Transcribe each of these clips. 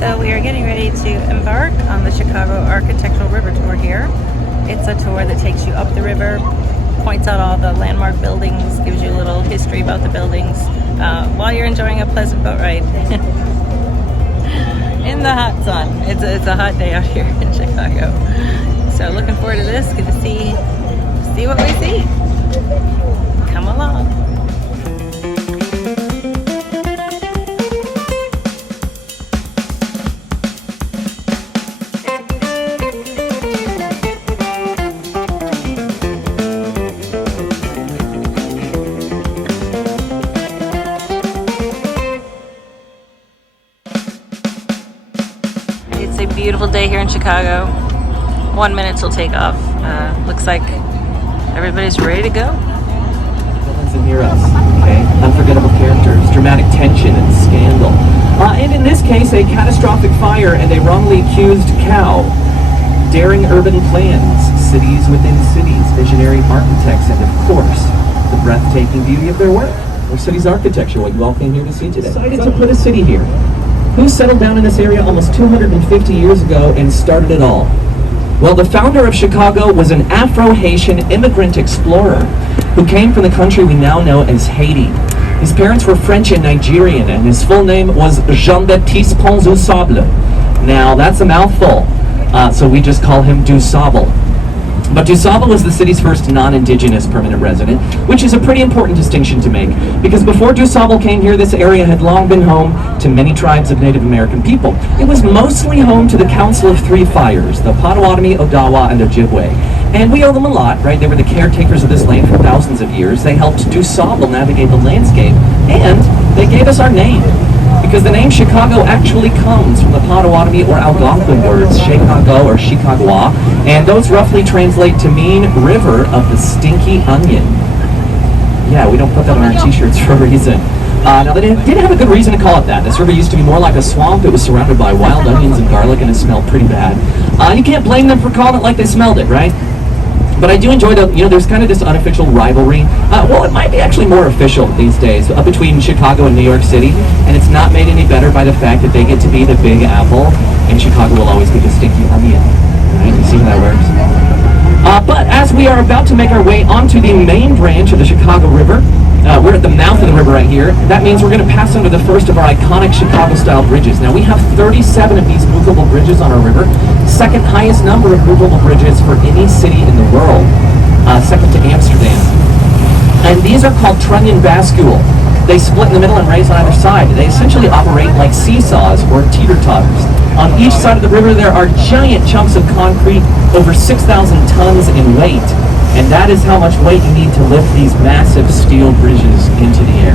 So we are getting ready to embark on the Chicago Architectural River Tour here. It's a tour that takes you up the river, points out all the landmark buildings, gives you a little history about the buildings while you're enjoying a pleasant boat ride in the hot sun. It's a hot day out here in Chicago. So looking forward to this. Good to see what we see. Come along. It's a beautiful day here in Chicago. 1 minute till takeoff. Looks like everybody's ready to go. Villains that hear us, okay? Unforgettable characters, dramatic tension and scandal. And in this case, a catastrophic fire and a wrongly accused cow. Daring urban plans, cities within cities, visionary architects, and of course, the breathtaking beauty of their work. Our city's architecture, what you all came here to see today. Decided to put a city here. Who settled down in this area almost 250 years ago and started it all? Well, the founder of Chicago was an Afro-Haitian immigrant explorer who came from the country we now know as Haiti. His parents were French and Nigerian, and his full name was Jean-Baptiste Pont du Sable. Now, that's a mouthful, so we just call him Du Sable. But Du Sable was the city's first non-indigenous permanent resident, which is a pretty important distinction to make, because before Du Sable came here, this area had long been home to many tribes of Native American people. It was mostly home to the Council of Three Fires, the Potawatomi, Odawa, and Ojibwe. And we owe them a lot, right? They were the caretakers of this land for thousands of years. They helped Du Sable navigate the landscape, and they gave us our name. Because the name Chicago actually comes from the Potawatomi or Algonquin words, Chicago or Chicagua, and those roughly translate to mean river of the stinky onion. Yeah, we don't put that on our t-shirts for a reason. Now, they did have a good reason to call it that. This river used to be more like a swamp. It was surrounded by wild onions and garlic, and it smelled pretty bad. You can't blame them for calling it like they smelled it, right? But I do enjoy there's kind of this unofficial rivalry. Well, it might be actually more official these days between Chicago and New York City, and it's not made any better by the fact that they get to be the Big Apple, and Chicago will always be the stinky onion. Right? You see how that works? But as we are about to make our way onto the main branch of the Chicago River, we're at the mouth of the river right here. That means we're going to pass under the first of our iconic Chicago-style bridges. Now, we have 37 of these movable bridges on our river, second highest number of movable bridges for any city in the world, second to Amsterdam. And these are called trunnion bascule. They split in the middle and raise on either side. They essentially operate like seesaws or teeter-totters. On each side of the river, there are giant chunks of concrete, over 6,000 tons in weight. And that is how much weight you need to lift these massive steel bridges into the air.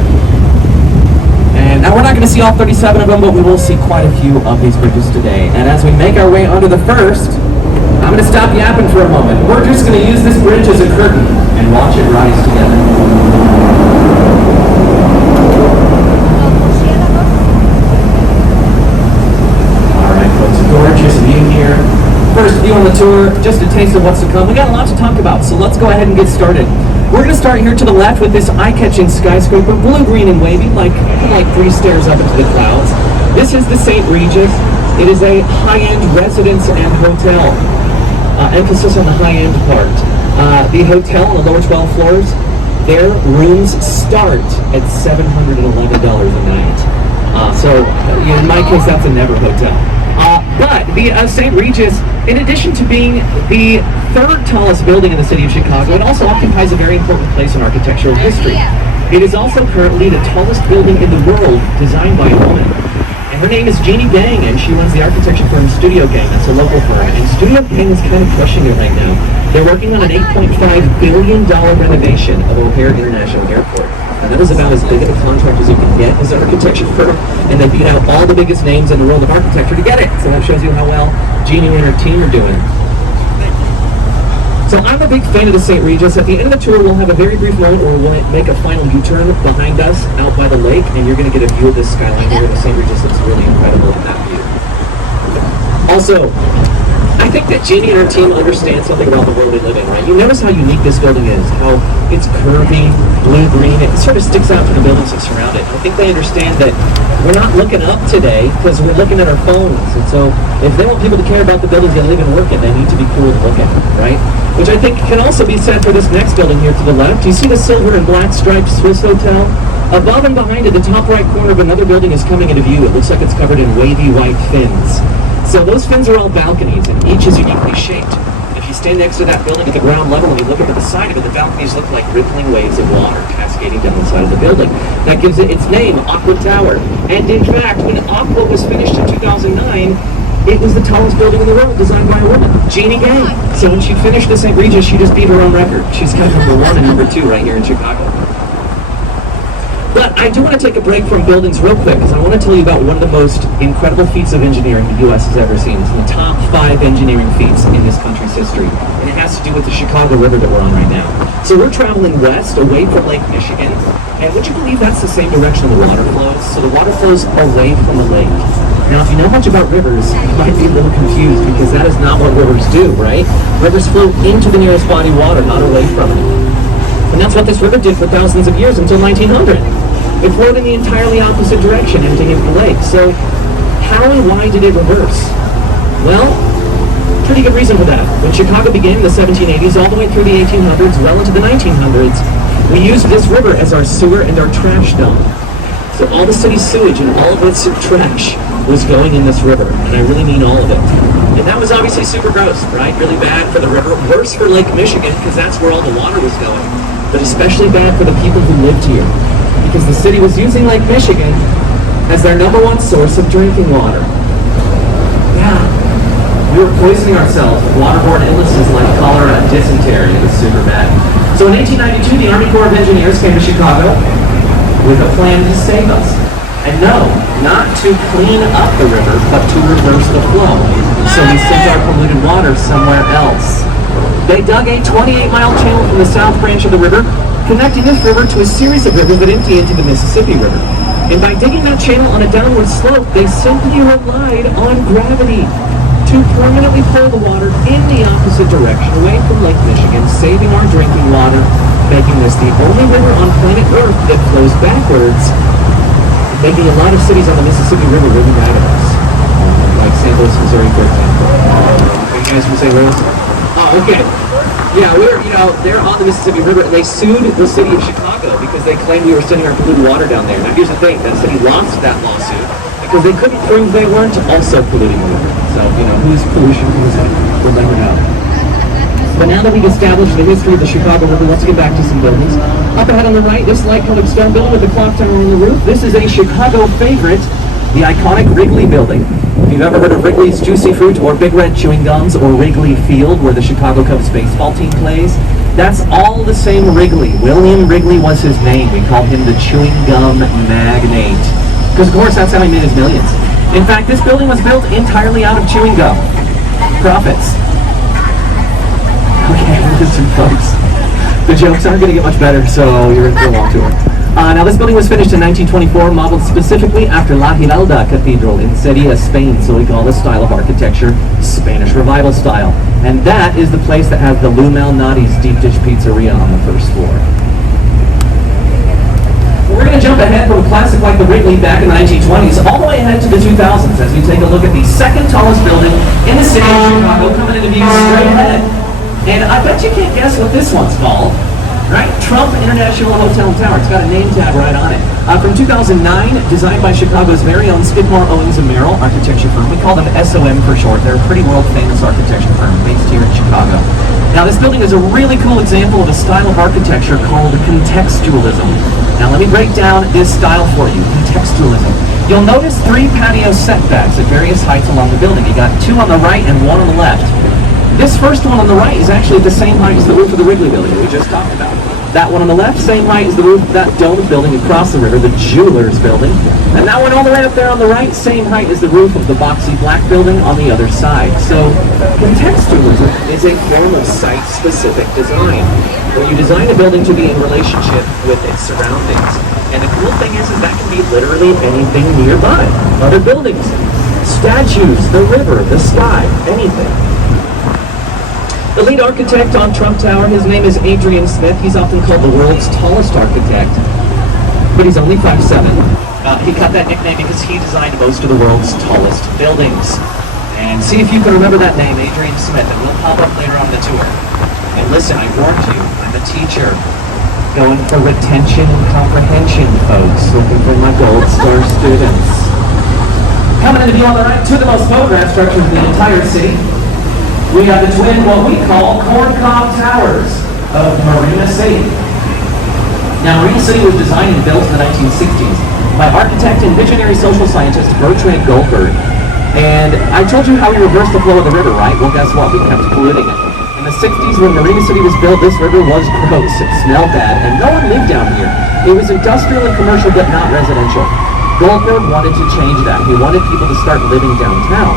And now we're not going to see all 37 of them, but we will see quite a few of these bridges today. And as we make our way onto the first, I'm going to stop yapping for a moment. We're just going to use this bridge as a curtain and watch it rise together. All right, folks, gorgeous view here. First view on the tour, just a taste of what's to come. We got a lot to talk about, so let's go ahead and get started. We're going to start here to the left with this eye-catching skyscraper, blue, green, and wavy, like 3 stairs up into the clouds. This is the St. Regis. It is a high-end residence and hotel. Emphasis on the high-end part. The hotel on the lower 12 floors, their rooms start at $711 a night. So in my case, that's a never hotel. But the St. Regis, in addition to being the third tallest building in the city of Chicago, it also occupies a very important place in architectural history. It is also currently the tallest building in the world designed by a woman. And her name is Jeannie Gang, and she runs the architecture firm Studio Gang. That's a local firm. And Studio Gang is kind of crushing it right now. They're working on an $8.5 billion renovation of O'Hare International Airport. And that is about as big of a contract as you can get as an architecture firm. And they beat out all the biggest names in the world of architecture to get it. So that shows you how well Jeannie and her team are doing. So I'm a big fan of the St. Regis. At the end of the tour, we'll have a very brief moment where we'll make a final U-turn behind us out by the lake, and you're going to get a view of this skyline here in the St. Regis that's really incredible in that view. Also, I think that Jeannie and her team understand something about the world we live in, right? You notice how unique this building is, how it's curvy, blue-green. It sort of sticks out from the buildings that surround it. I think they understand that we're not looking up today because we're looking at our phones. And so if they want people to care about the buildings they live and work in, they need to be cool to look at, right? Which I think can also be said for this next building here to the left. You see the silver and black striped Swiss Hotel? Above and behind it, the top right corner of another building is coming into view. It looks like it's covered in wavy white fins. So those fins are all balconies, and each is uniquely shaped. If you stand next to that building at the ground level and you look up at the side of it, the balconies look like rippling waves of water cascading down the side of the building. That gives it its name, Aqua Tower. And in fact, when Aqua was finished in 2009, it was the tallest building in the world, designed by a woman, Jeannie Gay. So when she finished this at Regis, she just beat her own record. She's got number 1 and number 2 right here in Chicago. But I do want to take a break from buildings real quick because I want to tell you about one of the most incredible feats of engineering the U.S. has ever seen. It's in the top 5 engineering feats in this country's history. And it has to do with the Chicago River that we're on right now. So we're traveling west away from Lake Michigan. And would you believe that's the same direction the water flows? So the water flows away from the lake. Now, if you know much about rivers, you might be a little confused because that is not what rivers do, right? Rivers flow into the nearest body of water, not away from it. And that's what this river did for thousands of years until 1900. It flowed in the entirely opposite direction, emptying into the lake. So, how and why did it reverse? Well, pretty good reason for that. When Chicago began in the 1780s, all the way through the 1800s, well into the 1900s, we used this river as our sewer and our trash dump. So all the city's sewage and all of its trash was going in this river, and I really mean all of it. And that was obviously super gross, right? Really bad for the river, worse for Lake Michigan, because that's where all the water was going, but especially bad for the people who lived here, because the city was using Lake Michigan as their number 1 source of drinking water. Yeah, we were poisoning ourselves with waterborne illnesses like cholera and dysentery. It was super bad. So in 1892, the Army Corps of Engineers came to Chicago with a plan to save us. And no, not to clean up the river, but to reverse the flow. So we sent our polluted water somewhere else. They dug a 28-mile channel from the south branch of the river, connecting this river to a series of rivers that empty into the Mississippi River. And by digging that channel on a downward slope, they simply relied on gravity to permanently pull the water in the opposite direction, away from Lake Michigan, saving our drinking water, making this the only river on planet Earth that flows backwards, making a lot of cities on the Mississippi River really mad at us. Like St. Louis, Missouri, for example. Are you guys from St. Louis? Oh, okay. Yeah, they're on the Mississippi River, and they sued the city of Chicago because they claimed we were sending our polluted water down there. Now, here's the thing. That city lost that lawsuit because they couldn't prove they weren't also polluting the river. So, whose pollution was it? We'll never know. But now that we've established the history of the Chicago River, let's get back to some buildings. Up ahead on the right, this light-colored stone building with the clock tower on the roof. This is a Chicago favorite, the iconic Wrigley Building. If you've ever heard of Wrigley's Juicy Fruit or Big Red Chewing Gums or Wrigley Field, where the Chicago Cubs baseball team plays, that's all the same Wrigley. William Wrigley was his name. We called him the chewing gum magnate. Because, of course, that's how he made his millions. In fact, this building was built entirely out of chewing gum. Profits. Okay, listen, folks. The jokes aren't going to get much better, so you're in for a long tour. Now, this building was finished in 1924, modeled specifically after La Giralda Cathedral in Sevilla, Spain, so we call this style of architecture Spanish Revival style. And that is the place that has the Lou Malnati's deep dish pizzeria on the first floor. We're going to jump ahead from a classic like the Wrigley back in the 1920s all the way ahead to the 2000s as we take a look at the second tallest building in the city of Chicago, coming into view straight ahead. And I bet you can't guess what this one's called, right? Trump International Hotel and Tower. It's got a name tag right on it. From 2009, designed by Chicago's very own Skidmore, Owings & Merrill architecture firm. We call them SOM for short. They're a pretty world-famous architecture firm based here in Chicago. Now, this building is a really cool example of a style of architecture called contextualism. Now, let me break down this style for you, contextualism. You'll notice 3 patio setbacks at various heights along the building. You got 2 on the right and 1 on the left. This first one on the right is actually the same height as the roof of the Wrigley Building that we just talked about. That one on the left, same height as the roof of that domed building across the river, the Jewelers Building. And that one all the way up there on the right, same height as the roof of the boxy black building on the other side. So, contextualism is a form of site-specific design, where you design a building to be in relationship with its surroundings. And the cool thing is that can be literally anything nearby. Other buildings, statues, the river, the sky, anything. The lead architect on Trump Tower, his name is Adrian Smith. He's often called the world's tallest architect, but he's only 5'7". He got that nickname because he designed most of the world's tallest buildings. And see if you can remember that name, Adrian Smith. It will pop up later on the tour. And listen, I warned you, I'm a teacher. Going for retention and comprehension, folks. Looking for my gold star students. Coming into view on the right, two of the most photographed structures in the entire city. We have the twin, what we call corncob towers of Marina City. Now, Marina City was designed and built in the 1960s by architect and visionary social scientist Bertrand Goldberg. And I told you how we reversed the flow of the river, right? Well, guess what? We kept polluting it. In the 60s, when Marina City was built, this river was gross. It smelled bad, and no one lived down here. It was industrial and commercial, but not residential. Goldberg wanted to change that. He wanted people to start living downtown.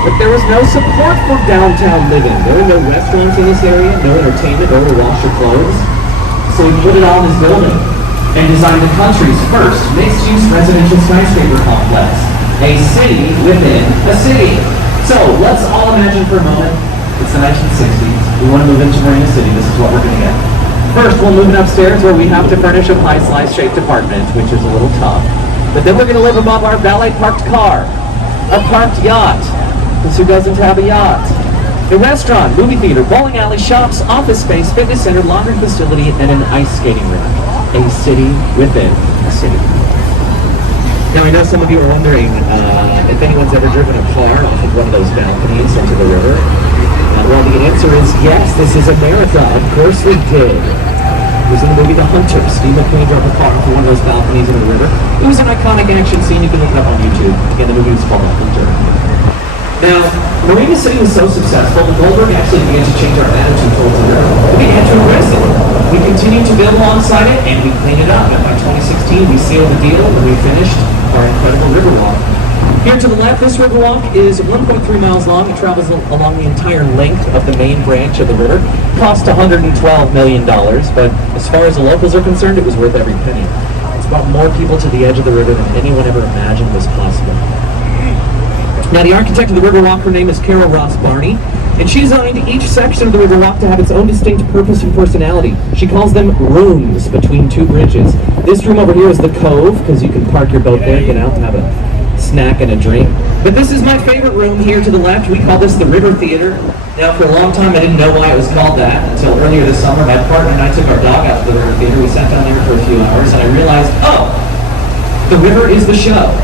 But there was no support for downtown living. There were no restaurants in this area, no entertainment, nowhere to wash your clothes. So he put it all in his building and designed the country's first mixed-use residential skyscraper complex. A city within a city. So let's all imagine for a moment, it's the 1960s. We want to move into Marina City. This is what we're going to get. First, we'll move it upstairs where we have to furnish a pie-slice-shaped apartment, which is a little tough. But then we're going to live above our valet-parked car, a parked yacht. Because who doesn't have a yacht? A restaurant, movie theater, bowling alley, shops, office space, fitness center, laundry facility, and an ice skating rink. A city within a city. Now, I know some of you are wondering if anyone's ever driven a car off of one of those balconies into the river. Well, the answer is yes, this is America. Of course we did. It was in the movie The Hunter. Steve McQueen drove a car off of one of those balconies in the river. It was an iconic action scene. You can look it up on YouTube. Again, the movie was called The Hunter. Now, Marina City was so successful that Goldberg actually began to change our attitude towards the river. We began to embrace it. We continued to build alongside it, and we cleaned it up. And by 2016, we sealed the deal, and we finished our incredible river walk. Here to the left, this river walk is 1.3 miles long. It travels along the entire length of the main branch of the river. Cost $112 million, but as far as the locals are concerned, it was worth every penny. It's brought more people to the edge of the river than anyone ever imagined was possible. Now, the architect of the Riverwalk, her name is Carol Ross Barney, and she designed each section of the Riverwalk to have its own distinct purpose and personality. She calls them rooms between two bridges. This room over here is the Cove, because you can park your boat there, get out and have a snack and a drink. But this is my favorite room here to the left. We call this the River Theater. Now, for a long time, I didn't know why it was called that until earlier this summer. My partner and I took our dog out to the River Theater. We sat down there for a few hours, and I realized, oh, the river is the show.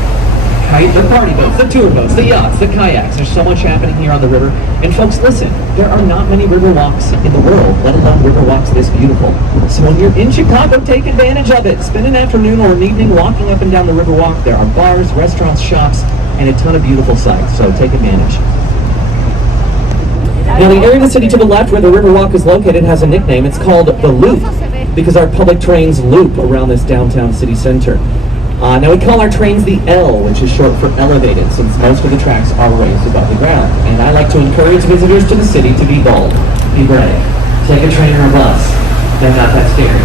The party boats, the tour boats, the yachts, the kayaks. There's so much happening here on the river. And folks, listen, there are not many river walks in the world, let alone river walks this beautiful. So when you're in Chicago, take advantage of it. Spend an afternoon or an evening walking up and down the river walk. There are bars, restaurants, shops, and a ton of beautiful sights. So take advantage. Now, the area of the city to the left where the Riverwalk is located has a nickname. It's called the Loop, because our public trains loop around this downtown city center. Now, we call our trains the L, which is short for elevated, since most of the tracks are raised above the ground. And I like to encourage visitors to the city to be bold, be brave, take a train or a bus. They're not that scary.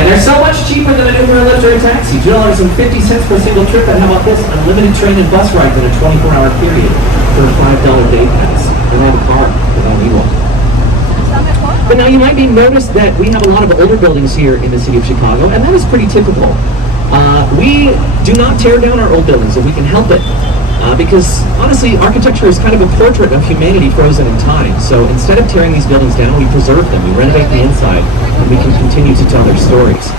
And they're so much cheaper than an Uber, a Lyft, or a taxi. $2.50 per single trip, and how about this? Unlimited train and bus rides in a 24-hour period for a $5 day pass. They don't have a car, they don't need one. But now you might be noticed that we have a lot of older buildings here in the city of Chicago, and that is pretty typical. We do not tear down our old buildings if we can help it. Because honestly, architecture is kind of a portrait of humanity frozen in time. So instead of tearing these buildings down, we preserve them, we renovate the inside, and we can continue to tell their stories.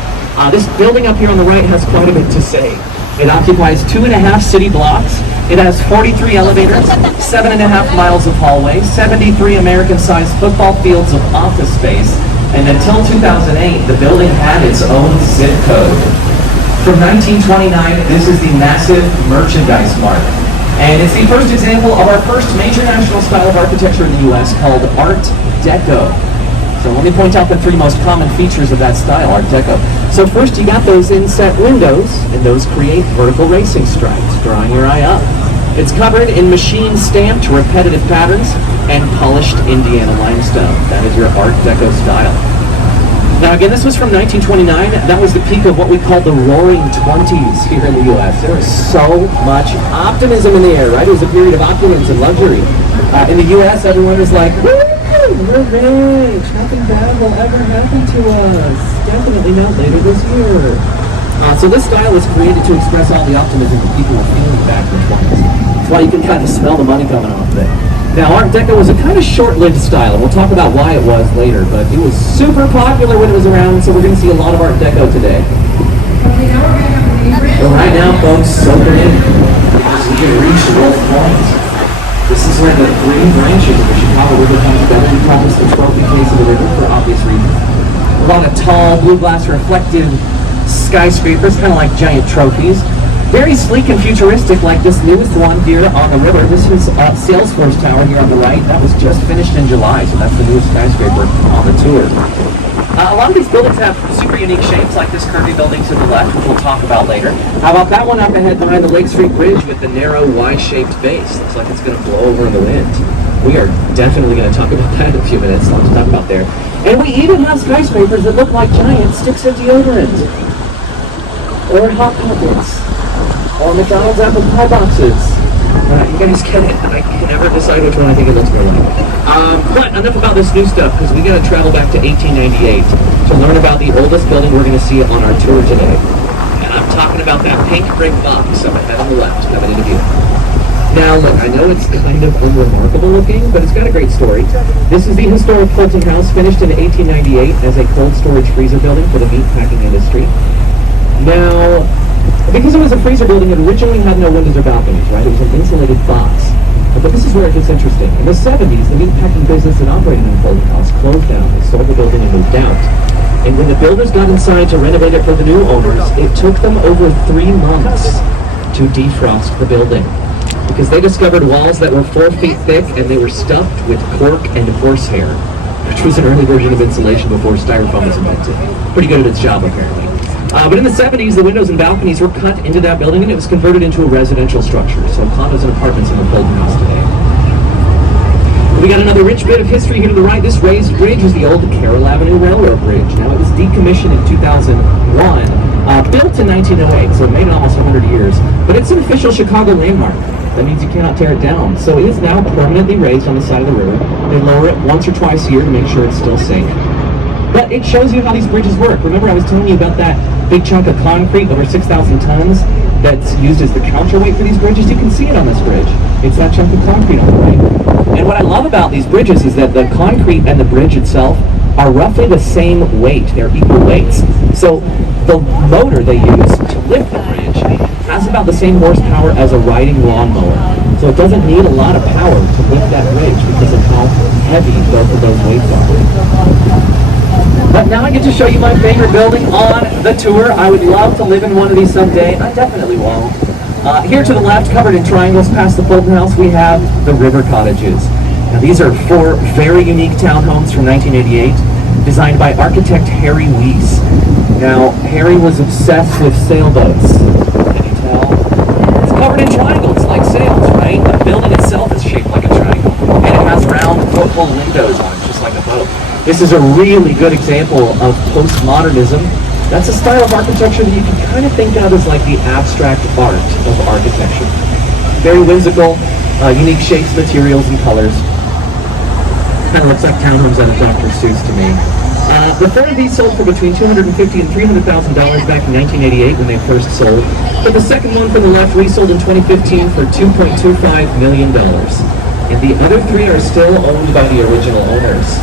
This building up here on the right has quite a bit to say. It occupies 2.5 city blocks. It has 43 elevators, 7.5 miles of hallway, 73 American-sized football fields of office space, and until 2008, the building had its own zip code. From 1929, this is the massive merchandise mart. And it's the first example of our first major national style of architecture in the U.S. called Art Deco. So let me point out the three most common features of that style, Art Deco. So first, you got those inset windows, and those create vertical racing stripes, drawing your eye up. It's covered in machine-stamped repetitive patterns and polished Indiana limestone. That is your Art Deco style. Now again, this was from 1929. That was the peak of what we call the roaring 20s here in the U.S. There was so much optimism in the air, right? It was a period of opulence and luxury. In the U.S., everyone was like, woo! we're rich. Nothing bad will ever happen to us. Definitely not later this year. So this style was created to express all the optimism that people were feeling back in the 20s. That's why you can kind of smell the money coming off of it. Now, Art Deco was a kind of short-lived style, and we'll talk about why it was later, but it was super popular when it was around, so we're going to see a lot of Art Deco today. But right now, folks, soak it in. Because we can reach the World Point. This is where the three branches of the Chicago River come together. We call this the trophy case of the river for obvious reasons. A lot of tall, blue glass reflective skyscrapers, kind of like giant trophies. Very sleek and futuristic, like this newest one here on the river. This is Sears Tower here on the right. That was just finished in July, so that's the newest skyscraper on the tour. A lot of these buildings have super unique shapes, like this curvy building to the left, which we'll talk about later. How about that one up ahead behind the Lake Street Bridge with the narrow, Y-shaped base? Looks like it's going to blow over in the wind. We are definitely going to talk about that in a few minutes. Lots to talk about there. And we even have skyscrapers that look like giant sticks of deodorant. Or Hot Pockets. Or McDonald's apple pie boxes. You guys get it. I can never decide which one I think it looks more like. But enough about this new stuff, because we got to travel back to 1898 to learn about the oldest building we're going to see on our tour today. And I'm talking about that pink brick box up ahead on the left, coming into view. Now, look, I know it's kind of unremarkable looking, but it's got a great story. This is the historic Fulton House, finished in 1898 as a cold storage freezer building for the meat packing industry. Now, because it was a freezer building, it originally had no windows or balconies, right? It was an insulated box. But this is where it gets interesting. In the 70s, the meatpacking business that operated in the Fulton House closed down. They sold the building and moved out. And when the builders got inside to renovate it for the new owners, it took them over 3 months to defrost the building. Because they discovered walls that were 4 feet thick and they were stuffed with cork and horsehair, which was an early version of insulation before styrofoam was invented. Pretty good at its job, apparently. But in the 70s, the windows and balconies were cut into that building and it was converted into a residential structure. So condos and apartments in the Fulton House today. We got another rich bit of history here to the right. This raised bridge is the old Carroll Avenue Railroad Bridge. Now, it was decommissioned in 2001, built in 1908, so it made it almost 100 years. But it's an official Chicago landmark. That means you cannot tear it down. So it is now permanently raised on the side of the river. They lower it once or twice a year to make sure it's still safe. But it shows you how these bridges work. Remember I was telling you about that big chunk of concrete, over 6,000 tons, that's used as the counterweight for these bridges? You can see it on this bridge. It's that chunk of concrete on the right. And what I love about these bridges is that the concrete and the bridge itself are roughly the same weight. They're equal weights. So the motor they use to lift the bridge has about the same horsepower as a riding lawnmower. So it doesn't need a lot of power to lift that bridge because of how heavy both of those weights are. But now I get to show you my favorite building on the tour. I would love to live in one of these someday. I definitely won't. Here to the left, covered in triangles past the Fulton House, we have the River Cottages. Now these are 4 very unique townhomes from 1988, designed by architect Harry Weiss. Now, Harry was obsessed with sailboats. Can you tell? It's covered in triangles, like sails, right? The building itself is shaped like a triangle, and it has round porthole windows on it, just like a boat. This is a really good example of postmodernism. That's a style of architecture that you can kind of think of as like the abstract art of architecture. Very whimsical, unique shapes, materials, and colors. Kind of looks like townhomes out of Dr. Seuss to me. The 4 of these sold for between $250,000 and $300,000 back in 1988 when they first sold. But the second one from the left resold in 2015 for $2.25 million. And the other 3 are still owned by the original owners.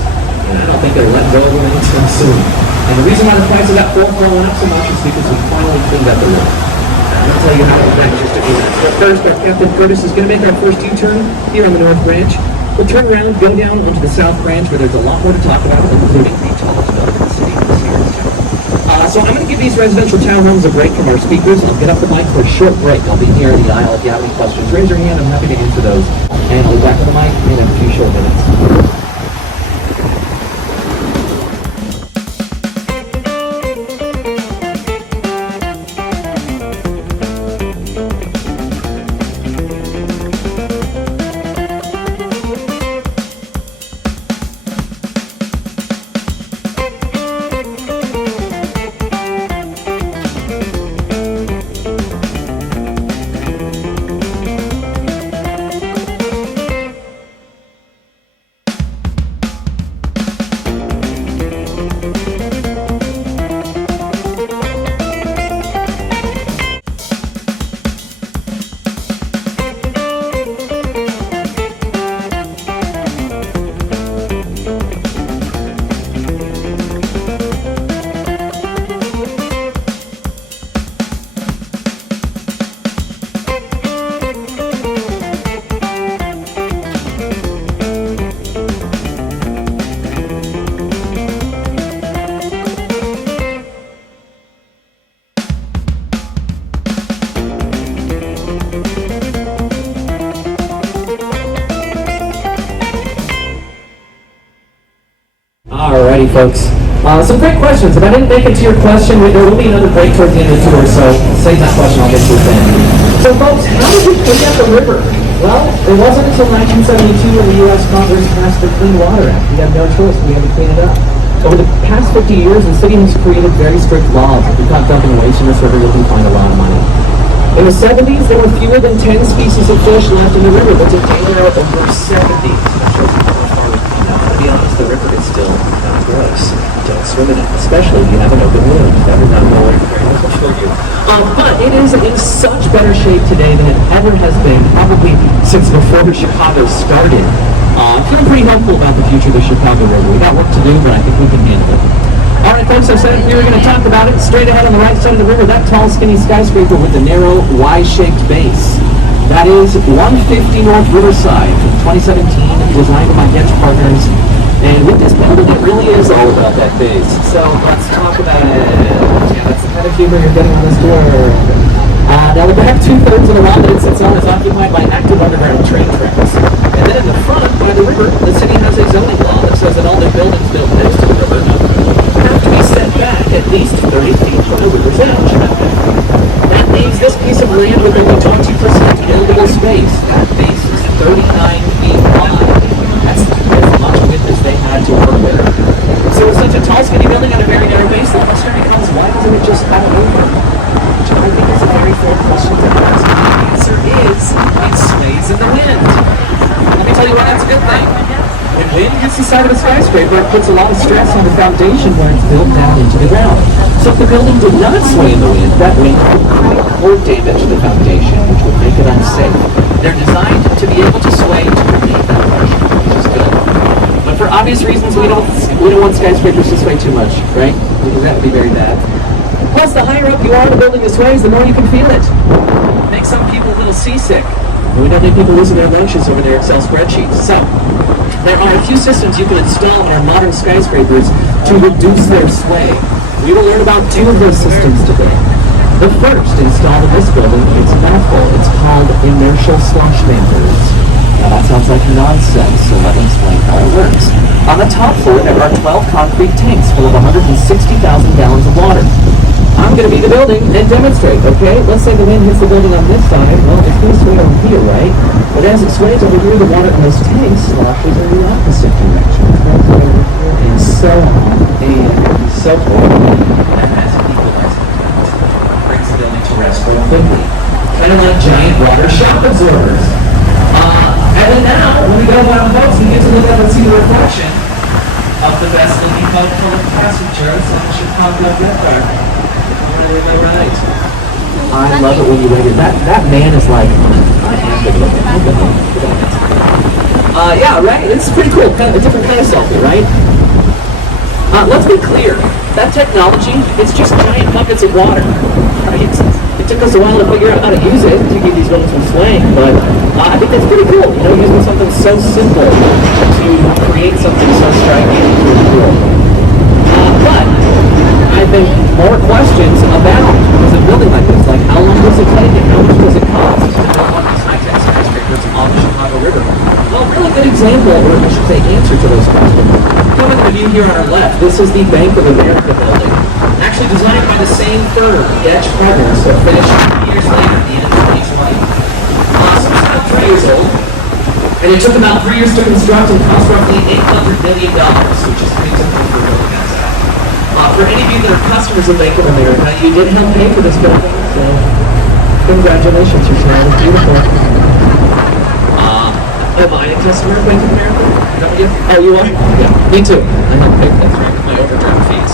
And I don't think they'll let go of them anytime soon. And the reason why the price of that 4 went up so much is because we finally cleaned up the room. I'm going to tell you how to do that in just a few minutes. But first, our Captain Curtis is going to make our first U-turn here on the North Branch. We'll turn around, go down onto the South Branch where there's a lot more to talk about, including the tallest building in the city, the Sears Tower. So I'm going to give these residential townhomes a break from our speakers. I'll get up the mic for a short break. I'll be here in the aisle if you have any questions. Raise your hand. I'm happy to answer those. And I'll be back on the mic in a few short minutes. Alrighty, folks. Some great questions. If I didn't make it to your question, there will be another break towards the end of the tour, so save that question, I'll get to it then. So, folks, how did we clean up the river? Well, it wasn't until 1972 when the U.S. Congress passed the Clean Water Act. We had no choice, we had to clean it up. Over the past 50 years, the city has created very strict laws. If you're not dumping waste in this river, you can find a lot of money. In the 70s, there were fewer than 10 species of fish left in the river, but today there are over 70. That shows you how far we've come. Now, to be honest, the river is still kind of gross. Don't swim in it, especially if you have an open wound. That would not go very much, I'm sure you. But it is in such better shape today than it ever has been, probably since before Chicago started. I'm feeling pretty hopeful about the future of the Chicago River. We've got work to do, but I think we can handle it. All right, folks, I said we were going to talk about it. Straight ahead on the right side of the river, that tall, skinny skyscraper with the narrow, Y-shaped base. That is 150 North Riverside, 2017, designed by Getch Partners. And with this building, it really is all about that base. So let's talk about it. Yeah, that's the kind of humor you're getting on this tour. Now, the back 2/3 of the lot that it sits on is occupied by active underground train tracks. And then in the front, by the river, the city has a zoning law that says that all the buildings built next to the river have to be set back at least 30 feet from the river's edge. That leaves this piece of land with only 20% buildable space. That base is 39 feet wide. That's as much width as they had to work with. So with such a tall, skinny building on a very narrow base, the question becomes, why doesn't it just fall over? Which I think is a very fair question to ask. The answer is, it sways in the wind. Let me tell you why that's a good thing. When wind hits the side of a skyscraper, it puts a lot of stress on the foundation where it's built down into the ground. So if the building did not sway in the wind, that wind would crack or damage the foundation, which would make it unsafe. They're designed to be able to sway to relieve that pressure, which is good. But for obvious reasons, we don't want skyscrapers to sway too much, right? Because that would be very bad. Plus, the higher up you are, the building that sways, the more you can feel it. It makes some people a little seasick. We don't need people losing their lunches over their Excel spreadsheets. So, there are a few systems you can install in our modern skyscrapers to reduce their sway. We will learn about two of those systems today. The first installed in this building, it's a mouthful. It's called inertial slush dampers. Now that sounds like nonsense, so let me explain how it works. On the top floor, there are 12 concrete tanks full of 160,000 gallons of water. I'm going to be the building and demonstrate, okay? Let's say the wind hits the building on this side. Well, it's going to sway over here, right? But as it sways over here, the water in those tanks sloshes in the opposite direction. It's going to sway over here and so on and so forth. And as it equalizes, it brings the building to rest real quickly. Kind of like giant water shock absorbers. And then now, when we go down the boats, we get to look up and see the reflection of the best-looking boat full of passengers in the Chicago River. Right. I love it when you wave it. That man is like, I am good looking. I'm good looking. Yeah, right? It's pretty cool. Kind of a different kind of selfie, right? Let's be clear. That technology, it's just giant buckets of water. Right? It took us a while to figure out how to use it to keep these buildings from swaying, but I think that's pretty cool. You know, using something so simple to create something so striking and really cool. But I think more questions abound with a building like this. Like, how long does it take and how much does it cost to build one of these high-tech skyscrapers on the Chicago River? Well, a really good example, or I should say answer to those questions. Coming to the view here on our left, this is the Bank of America building. Actually designed by the same firm, Getch Partners, so finished 3 years later at the end of 2020. So it's about 3 years old. And it took about 3 years to construct and cost roughly $800 million, which is pretty typical for a building like that. For any of you that are customers of Bank of America, you did help pay for this building, so congratulations, your child is beautiful. Am I a customer of Bank of America? Oh, you are? Yeah, me too. I help pay for that, right, with my overdraft fees.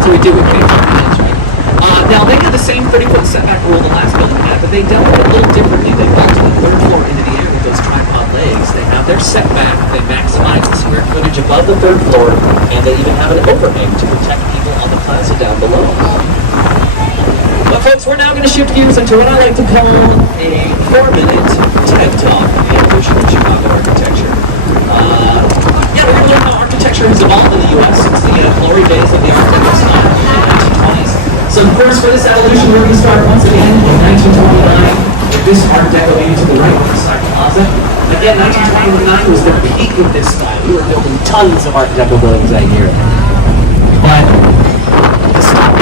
So we do, we pay for it, right? Now, they had the same 30-foot setback rule the last building had, but they dealt with it a little differently. They built to the third floor into the air with those tripod legs. They have their setback, they maximize the square footage above the third floor, and they even have an overhang to protect people on the plaza down below. But folks, we're now going to shift gears into what I like to call a 4-minute TED Talk on the evolution of Chicago architecture. We're going to learn how architecture has evolved in the U.S. since the glory days of the Art Deco style in the 1920s. So first, for this evolution, we're going to start once again in 1929 with this Art Deco view to the right of the side plaza. again, 1929 was the peak of this style. We were building tons of Art Deco buildings that year. But the style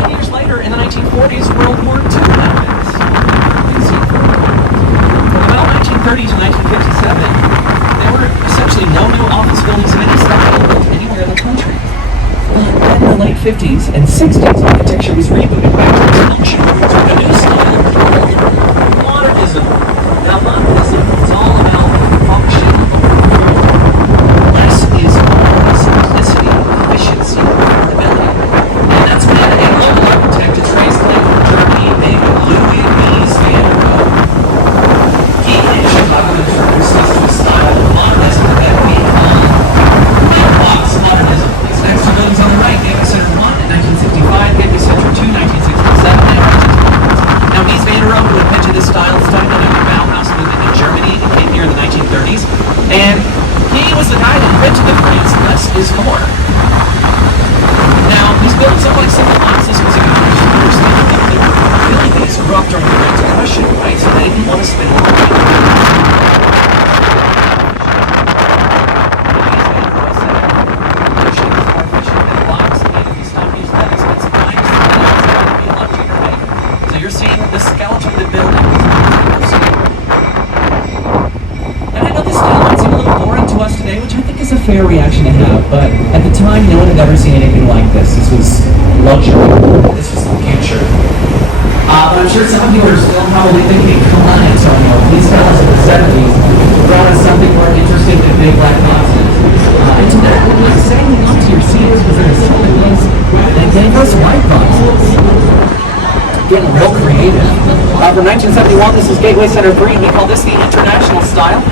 10 years later, in the 1940s, World War II happens. From about 1930 to 1957, there were essentially no new office buildings of any style built anywhere in the country. Then in the late 50s and 60s, architecture was rebooted back to its ancient roots with a new style, modernism. Now, modernism is all about function. Less is more, simplicity, efficiency, durability. And that's when a local architect to trace claim from Germany named Louis Van der Rohe. He in Chicago introduced us to a style of modernism that we call box modernism. These next two buildings on the right, Gateway Center 1 in 1965, Gateway Center 2 1967, and now Mies van der Rohe, who invented this style, started another Bauhaus movement in Germany. It came here in the 1930s, and he was the guy that invented the phrase, less is more. Now, these buildings look like simple boxes because you can understand that they were building these grew up during the Great Depression, right? So they didn't want to spend a lot of money. A fair reaction to have, but at the time no one had ever seen anything like this. This was luxury. This was the future. But I'm sure some of you are still probably thinking, come on, Antonio, these fellas in the 70s brought us something more interesting than big black boxes. And to that, what was saying on to your Sears was that it simply was they gave us white boxes. Getting real creative. From 1971, this is Gateway Center 3, and we call this the International style.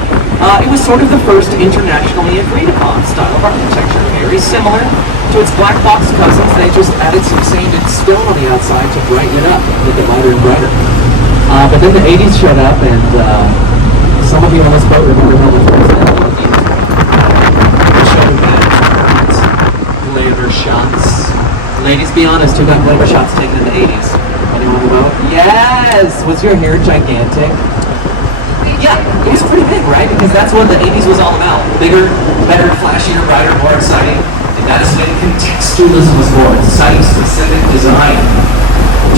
It was sort of the first internationally agreed upon style of architecture. Very similar to its black box cousins. They just added some sanded stone on the outside to brighten it up, make it lighter and brighter. But then the 80s showed up, and some of you on this boat remember how the first showed that glamour shots. Ladies, be honest, who got glamour shots taken in the 80s? Anyone on the boat? Yes! Was your hair gigantic? Yeah, it was pretty big, right? Because that's what the 80s was all about. Bigger, better, flashier, brighter, more exciting. And that is when contextualism was born. Site-specific design.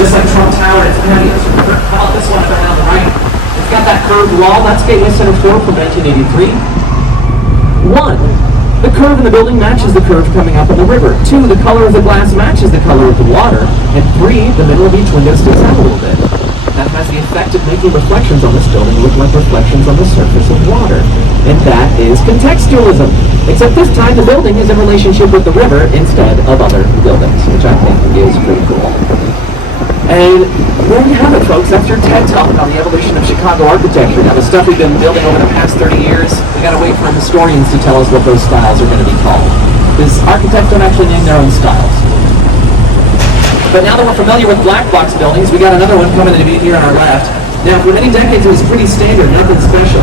Just like Trump Tower and its patios. How about this one up on the right? It's got that curved wall. That's Gateway Center 4 from 1983. 1. The curve in the building matches the curve coming up on the river. 2. The color of the glass matches the color of the water. And 3. The middle of each window sticks out a little bit. That has the effect of making reflections on this building look like reflections on the surface of water. And that is contextualism. Except this time the building is in relationship with the river instead of other buildings, which I think is pretty cool. And there you have it, folks. That's your TED Talk on the evolution of Chicago architecture. Now, the stuff we've been building over the past 30 years, we got to wait for historians to tell us what those styles are going to be called. Because architects don't actually name their own styles. But now that we're familiar with black box buildings, we got another one coming to be here on our left. Now, for many decades, it was pretty standard, nothing special.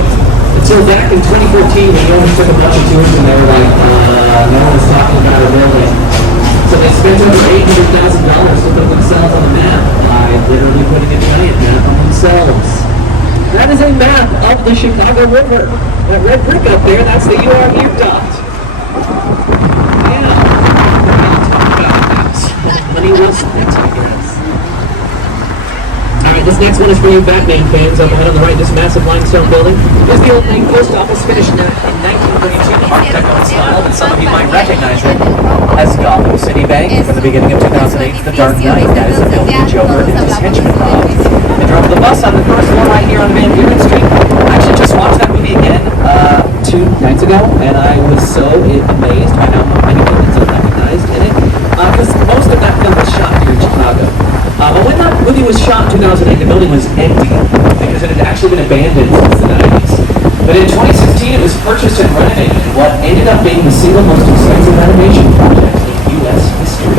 Until back in 2014, when you only took a bunch of tours and they were like, no one was talking about a building. So they spent over $800,000 to put themselves on the map by literally putting a giant map on themselves. That is a map of the Chicago River. That red brick up there, that's the URU dot. Yeah. Money well spent, I guess. Alright, this next one is for you Batman fans. Up ahead on the right, this massive limestone building. This is the old main post office, finished in 1932, Art Deco style, but some of you might recognize it as Gotham City Bank from the beginning of 2008. The Dark Knight, that is the film the Joker and his henchman Bob. I drove the bus on the first floor right here on Van Buren Street. I actually just watched that movie again 2 nights ago, and I was so amazed by how many buildings I recognized in it. Because most of that film was shot here in Chicago. But when that movie was shot in 2008, the building was empty because it had actually been abandoned since the 90s. But in 2016, it was purchased and renovated in what ended up being the single most expensive renovation project in U.S. history.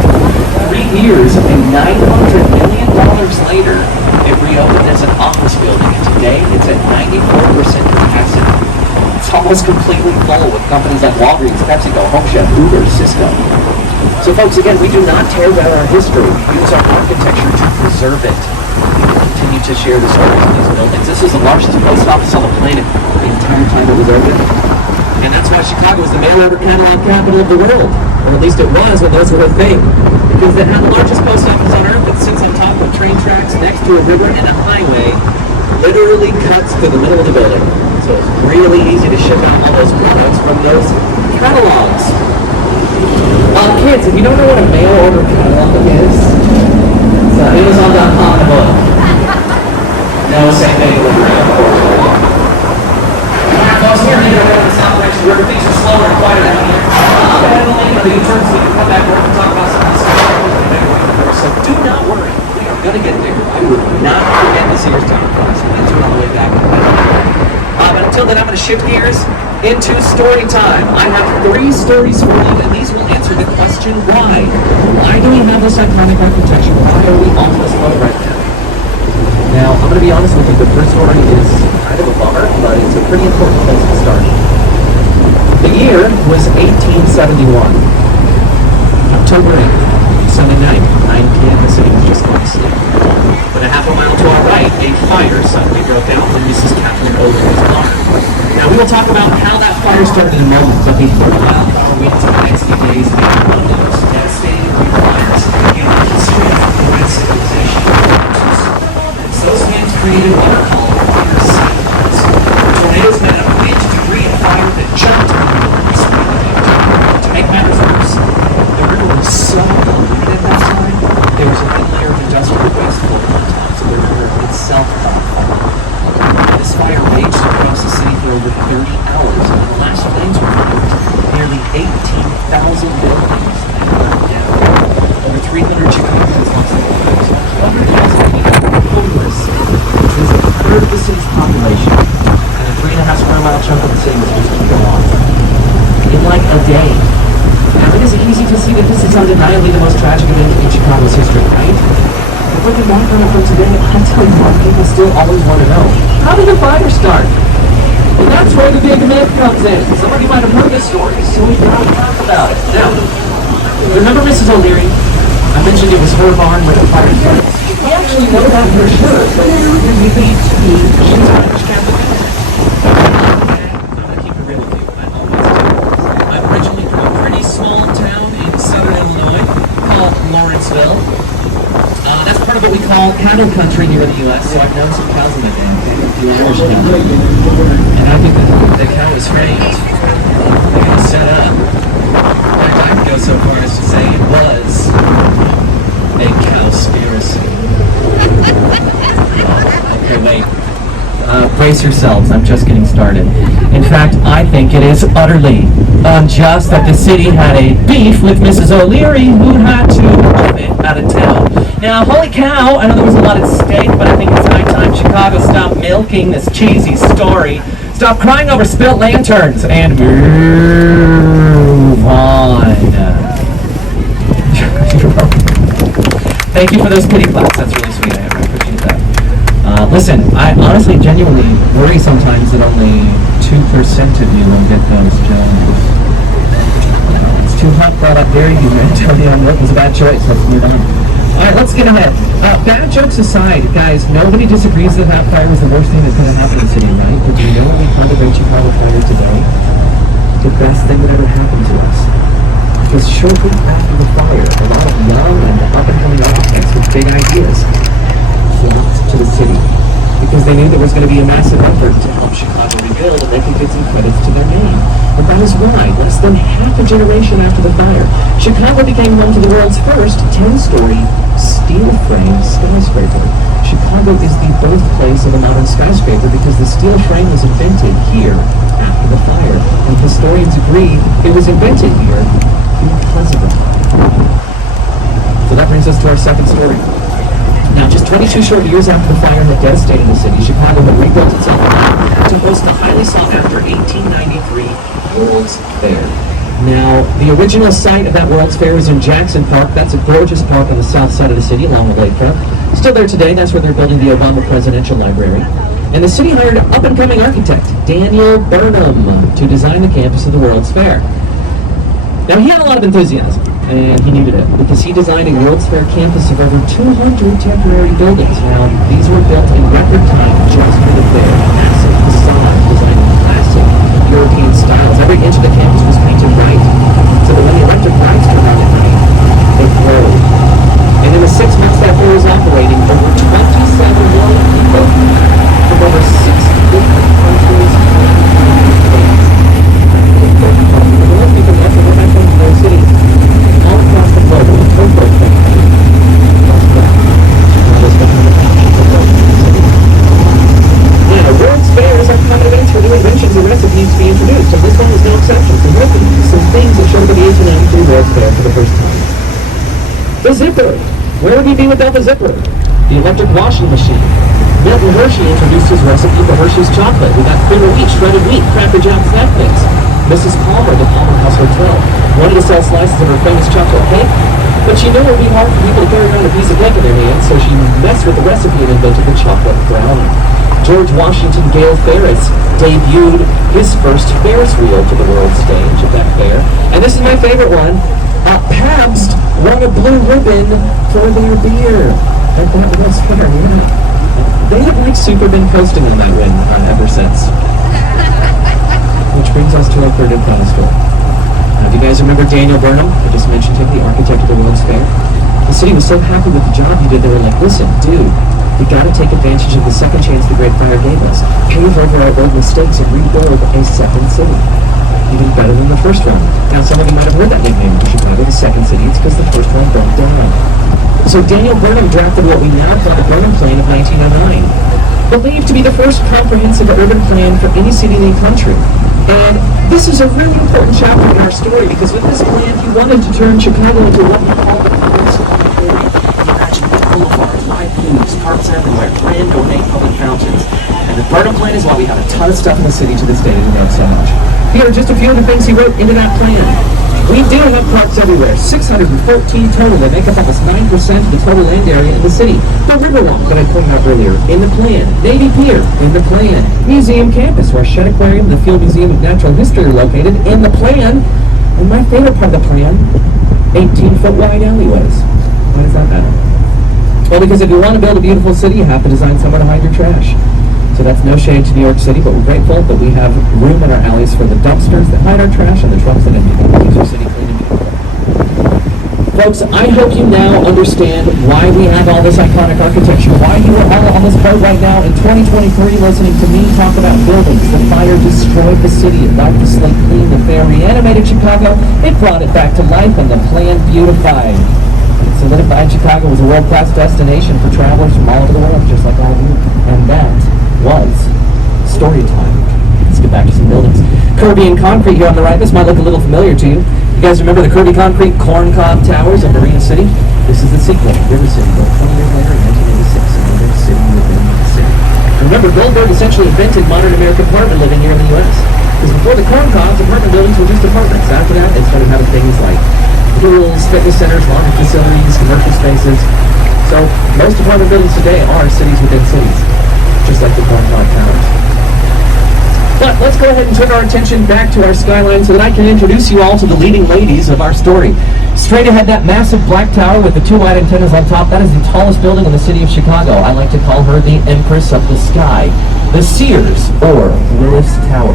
3 years and $900 million later, it reopened as an office building, and today it's at 94% capacity. It's almost completely full with companies like Walgreens, PepsiCo, Home Chef, Uber, Cisco. So So folks, again, we do not tear down our history. We use our architecture to preserve it. We continue to share the stories of these buildings. This was the largest post office on the planet the entire time it was open. And that's why Chicago is the mail order catalog capital of the world. Or at least it was when those were a thing. Because they had the largest post office on earth that sits on top of train tracks next to a river and a highway literally cuts through the middle of the building. So it's really easy to ship out all those products from those catalogs. Kids, if you don't know what a mail order catalog is, it's Amazon.com in a book. No, same thing with folks, here in the South Branch River, things are slower and quieter down here. I'll go ahead and link the terms so we can come back and talk about some of this stuff. So do not worry, we are going to get there. I would not forget the Sears Tower class. We'll get to it on the way back. But until then, I'm going to shift gears into story time. I have 3 stories for you, and these will answer the question, why? Why do we have this iconic architecture? Why are we on this road right now? Now, I'm going to be honest with you, the first story is kind of a bummer, but it's a pretty important place to start. The year was 1871. October 8th, Sunday night, 9 p.m. The city was just going to sleep. But a half a mile to our right, a fire suddenly broke out in Mrs. Catherine Overton's barn. Now, we will talk about how that fire started in a moment, but before we get to the next few days, we have one of the most devastating fires in the history of human civilization. Those winds created what are called fire cyclones. Tornadoes met a 50th degree of fire that jumped on the river speed. To make matters worse, the river was so polluted at that time, there was a thin layer of industrial waste floating on top, so the river itself caught fire. This fire raged across the city for over 30 hours, and the last flames were found. Nearly 18,000 buildings had burned down. Over 300 Chicagoans lost their lives. 100,000 people were homeless, which was a third of the city's population, and a 3.5 square mile chunk of the city was just gone. In like a day. Now it is easy to see that this is undeniably the most tragic event in Chicago's history, right? But looking back on it from today, I tell you what, people still always want to know, how did the fire start? And that's where the big myth comes in. Some of you might have heard this story, so we gotta talk about it. Now, remember Mrs. O'Leary? I mentioned it was her barn where the fire started. We actually know that for sure, but we think she's Irish Catholic. I'm gonna keep it real with you. I always do. I'm originally from a pretty small town in southern Illinois called Lawrenceville. That's part of what we call cattle country here in the U.S., so I've known some cows in the day, a few Irish cows. And I think that the cow was framed. They got set up. In fact, I would go so far as to say it was a cowspiracy. Okay, wait. Brace yourselves, I'm just getting started. In fact, I think it is utterly unjust that the city had a beef with Mrs. O'Leary, who had to move it out of town. Now, holy cow, I know there was a lot at stake, but I think it's high time Chicago stopped milking this cheesy story, stop crying over spilt lanterns, and move on. Thank you for those pity claps. That's really sweet. I appreciate that. Listen, I honestly, genuinely worry sometimes that only 2% of you will get those jokes. It's too hot, but I dare you, man. Tell you it was a bad choice. Let's move on. All right, let's get ahead. Bad jokes aside, guys, nobody disagrees that that fire was the worst thing that could have happened in the city, right? But do you know when we celebrate Chicago fire today? The best thing that ever happened to us. Because shortly after the fire, a lot of young and up-and-coming architects with big ideas flocked to the city because they knew there was going to be a massive effort to help Chicago rebuild, and they could get some credits to their name. And that is why, less than half a generation after the fire, Chicago became home to the world's first 10-story steel-frame skyscraper. Chicago is the birthplace of a modern skyscraper because the steel frame was invented here after the fire, and historians agree it was invented here because of the fire. So that brings us to our second story. Now, just 22 short years after the fire had devastated the city, Chicago had rebuilt itself to host the highly sought-after 1893 World's Fair. Now, the original site of that World's Fair was in Jackson Park. That's a gorgeous park on the south side of the city, along the lakefront. Still there today. That's where they're building the Obama Presidential Library. And the city hired up-and-coming architect Daniel Burnham to design the campus of the World's Fair. Now, he had a lot of enthusiasm. and he needed it because he designed a World's Fair campus of over 200 temporary buildings. Now, these were built in record time just for the fair. Massive facade designed in classic European styles. Every inch of the campus was painted white, so that when the electric lights turned on at night, they glowed. And in the 6 months that fair was operating, over 27 million people from over 60 different countries and states. Most people left the Mexico City all across the globe with Coco Factory. Now, World's Fairs are common events for new inventions and recipes to be introduced, and this one was no exception. So we're looking at some things that showed the H&M through World's Fair for the first time. The zipper. Where would we be without the zipper? The electric washing machine. Milton Hershey introduced his recipe for Hershey's chocolate. We got creamer wheat, shredded wheat, Cracker Jack snack mix. Mrs. Palmer, the Palmer House Hotel, wanted to sell slices of her famous chocolate cake, but she knew it would be hard for people to carry around a piece of cake in their hands, so she messed with the recipe and invented the chocolate brownie. George Washington Gale Ferris debuted his first Ferris wheel to the world stage at that fair. And this is my favorite one. Pabst won a blue ribbon for their beer at that World's Fair. Yeah. They have like super been coasting on that win ever since. Which brings us to our third and final story. Do you guys remember Daniel Burnham? I just mentioned him, the architect of the World's Fair. The city was so happy with the job he did, they were like, listen, dude, we gotta take advantage of the second chance the Great Fire gave us. Pave over our old mistakes and rebuild a second city. Even better than the first one. Now, some of you might have heard that nickname in Chicago, the second city. It's because the first one burnt down. So Daniel Burnham drafted what we now call the Burnham Plan of 1909. Believed to be the first comprehensive urban plan for any city in the country. And this is a really important chapter in our story because with this plan, he wanted to turn Chicago into what we call the first area. Imagine boulevards, wide blooms, parks everywhere, grand ornate public fountains. And the Burnham Plan is why we have a ton of stuff in the city to this day that we love so much. Here are just a few of the things he wrote into that plan. We do have parks everywhere, 614 total. They make up almost 9% of the total land area in the city. The Riverwalk that I pointed out earlier, in the plan. Navy Pier, in the plan. Museum Campus, where Shedd Aquarium and the Field Museum of Natural History are located, in the plan. And my favorite part of the plan, 18-foot wide alleyways. Why does that matter? Well, because if you want to build a beautiful city, you have to design somewhere to hide your trash. So that's no shade to New York City, but we're grateful that we have room in our alleys for the dumpsters that hide our trash and the trucks that empty them. Keeps our city clean and beautiful. Folks, I hope you now understand why we have all this iconic architecture, why you are all on this boat right now in 2023 listening to me talk about buildings. The fire destroyed the city. It wiped the slate clean. The fair reanimated Chicago. It brought it back to life, and the plan beautified. It solidified Chicago as a world-class destination for travelers from all over the world, just like all of you. And that was story time. Let's get back to some buildings. Kirby and Concrete here on the right. This might look a little familiar to you. You guys remember the Kirby Concrete Corncob Towers of Marina City? This is the sequel, River City, built 20 years later in 1986, another city within the city. Remember, Goldberg essentially invented modern American apartment living here in the U.S. Because before the Corncobs, apartment buildings were just apartments. After that, they started having things like pools, fitness centers, laundry facilities, commercial spaces. So most apartment buildings today are cities within cities, just like the Corncob Towers. But let's go ahead and turn our attention back to our skyline so that I can introduce you all to the leading ladies of our story. Straight ahead, that massive black tower with the two white antennas on top, that is the tallest building in the city of Chicago. I like to call her the Empress of the Sky, the Sears, or Willis Tower.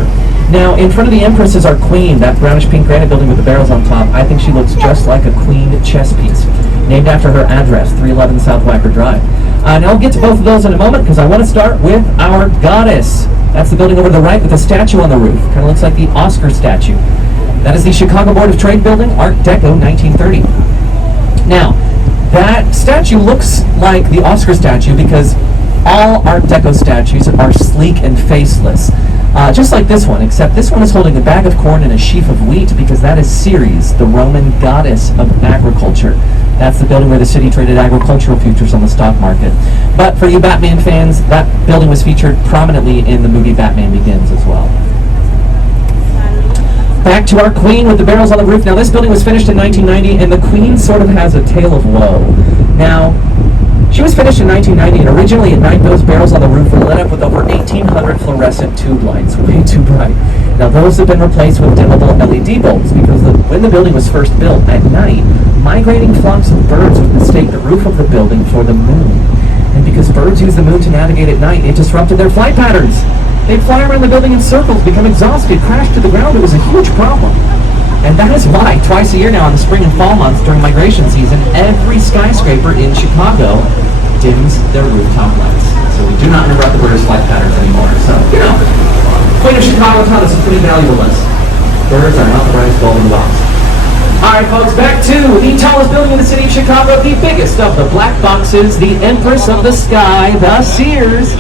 Now, in front of the Empress is our queen, that brownish pink granite building with the barrels on top. I think she looks just like a queen chess piece, named after her address, 311 South Wacker Drive. And I'll get to both of those in a moment because I want to start with our goddess. That's the building over to the right with a statue on the roof. Kind of looks like the Oscar statue. That is the Chicago Board of Trade building, Art Deco, 1930. Now, that statue looks like the Oscar statue because all Art Deco statues are sleek and faceless. Just like this one, except this one is holding a bag of corn and a sheaf of wheat because that is Ceres, the Roman goddess of agriculture. That's the building where the city traded agricultural futures on the stock market. But for you Batman fans, that building was featured prominently in the movie Batman Begins as well. Back to our queen with the barrels on the roof. Now this building was finished in 1990 and the queen sort of has a tale of woe. Now, She was finished in 1990, and originally at night those barrels on the roof were lit up with over 1,800 fluorescent tube lights, way too bright. Now those have been replaced with dimmable LED bulbs because when the building was first built at night, migrating flocks of birds would mistake the roof of the building for the moon. And because birds use the moon to navigate at night, it disrupted their flight patterns. They'd fly around the building in circles, become exhausted, crash to the ground. It was a huge problem. And that is why, twice a year now in the spring and fall months during migration season, every skyscraper in Chicago dims their rooftop lights. So we do not interrupt the birds' flight patterns anymore. So, Queen of Chicago taught us a pretty valuable lesson. Birds are not the brightest bulb in the box. Alright folks, back to the tallest building in the city of Chicago, the biggest of the black boxes, the Empress of the Sky, the Sears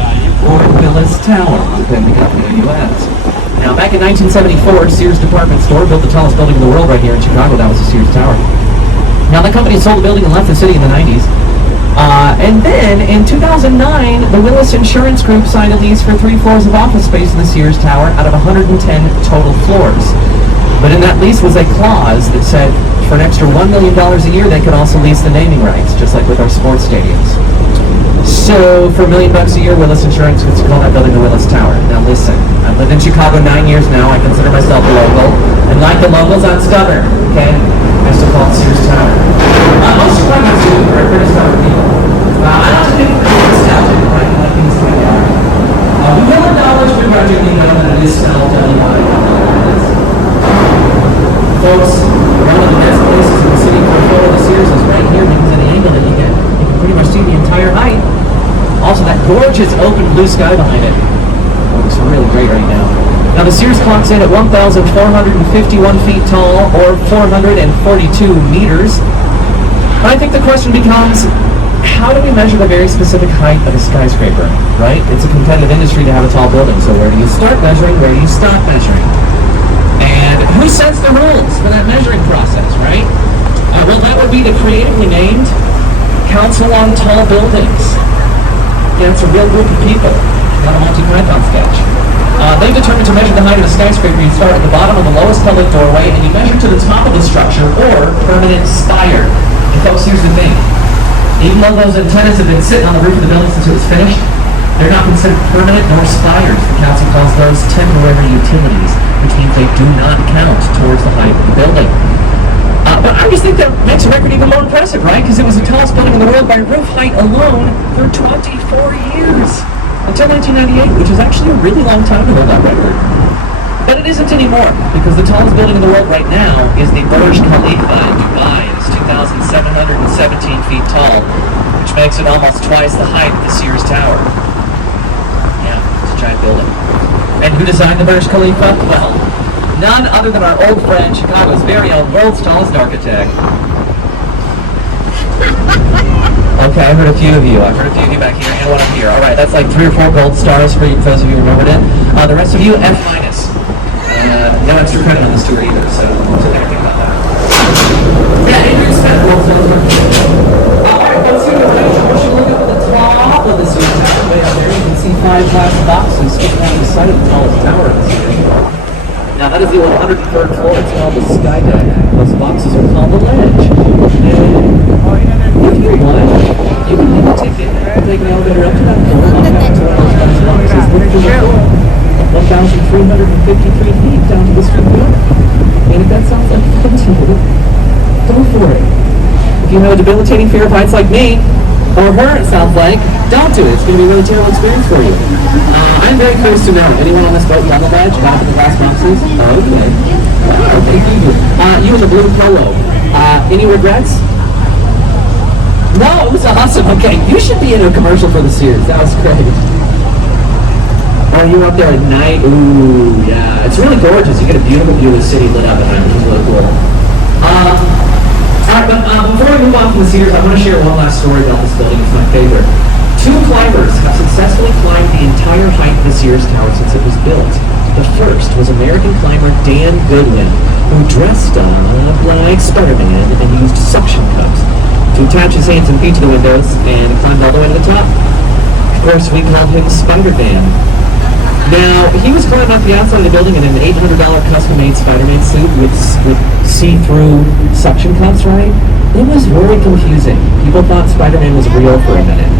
or Willis Tower, depending on who you ask. Now, back in 1974, Sears department store built the tallest building in the world right here in Chicago. That was the Sears Tower. Now, the company sold the building and left the city in the 90s. And then, in 2009, the Willis Insurance Group signed a lease for 3 floors of office space in the Sears Tower out of 110 total floors. But in that lease was a clause that said for an extra $1 million a year, they could also lease the naming rights, just like with our sports stadiums. So, for $1 million a year, Willis Insurance gets to call that building the Willis Tower. Now listen, I've lived in Chicago 9 years now. I consider myself a local. And like the locals, I'm stubborn, okay? I still call it Sears Tower. Most Chicagoans do, we're pretty stubborn people. I like to think we're nostalgic, right? Like things like that. We will acknowledge begrudgingly that it is spelled W-I-L-L-S. Folks, one of the best places in the city for a photo of the Sears is right here because of the angle that you get. You can pretty much see the entire height. Also, that gorgeous open blue sky behind it. Looks really great right now. Now, the Sears clocks in at 1,451 feet tall, or 442 meters. But I think the question becomes, how do we measure the very specific height of a skyscraper, right? It's a competitive industry to have a tall building, so where do you start measuring, where do you stop measuring? And who sets the rules for that measuring process, right? Well, that would be the creatively named Council on Tall Buildings. Yeah, it's a real group of people, not a Monty Python sketch. They've determined to measure the height of a skyscraper. You start at the bottom of the lowest public doorway, and you measure to the top of the structure, or permanent spire. And folks, here's the thing. Even though those antennas have been sitting on the roof of the building since it was finished, they're not considered permanent nor spires. The council calls those temporary utilities, which means they do not count towards the height of the building. But I just think that makes the record even more impressive, right? Because it was the tallest building in the world by roof height alone for 24 years. Until 1998, which is actually a really long time to hold that record. But it isn't anymore, because the tallest building in the world right now is the Burj Khalifa in Dubai. It's 2,717 feet tall, which makes it almost twice the height of the Sears Tower. Yeah, it's a giant building. And who designed the Burj Khalifa? Well, none other than our old friend, Chicago's very own world's tallest architect. Okay, I heard a few of you. I've heard a few of you back here and one up here. All right, that's like 3 or 4 gold stars for you, those of you who remembered it. The rest of you, F minus. No extra credit on this tour either, so think about that. Yeah, Adrian Smith. All right, folks, here we go. I want you to look up at the top of the Sears Tower. Way out there, you can see 5 glass boxes sticking out the side of the tallest tower in the city. Now, that is the 103rd floor. It's called the Sky Deck. Those boxes are called the Ledge. And if you want, you can leave a ticket and take an elevator up to that floor. Walk out to one of those boxes. Look to the floor. 1,353 feet down to the street building. And if that sounds like fun to you, go for it. If you have a debilitating fear of heights like me, or her, it sounds like, don't do it. It's going to be a really terrible experience for you. I'm very curious to know, anyone on this boat on the ledge, got up in the glass boxes? Okay. Okay, you in the blue polo. Any regrets? No, it was awesome. Okay, you should be in a commercial for the Sears. That was great. Oh, you out there at night? Ooh, yeah. It's really gorgeous. You get a beautiful view of the city lit up at night, which is really cool. Alright, but before we move on from the Sears, I want to share one last story about this building. It's my favorite. 2 climbers have successfully climbed the entire height of the Sears Tower since it was built. The first was American climber Dan Goodwin, who dressed up like Spider-Man and used suction cups to attach his hands and feet to the windows and climbed all the way to the top. Of course, we called him Spider-Man. Now, he was climbing up the outside of the building in an $800 custom-made Spider-Man suit with see-through suction cups, right? it was very confusing. People thought Spider-Man was real for a minute.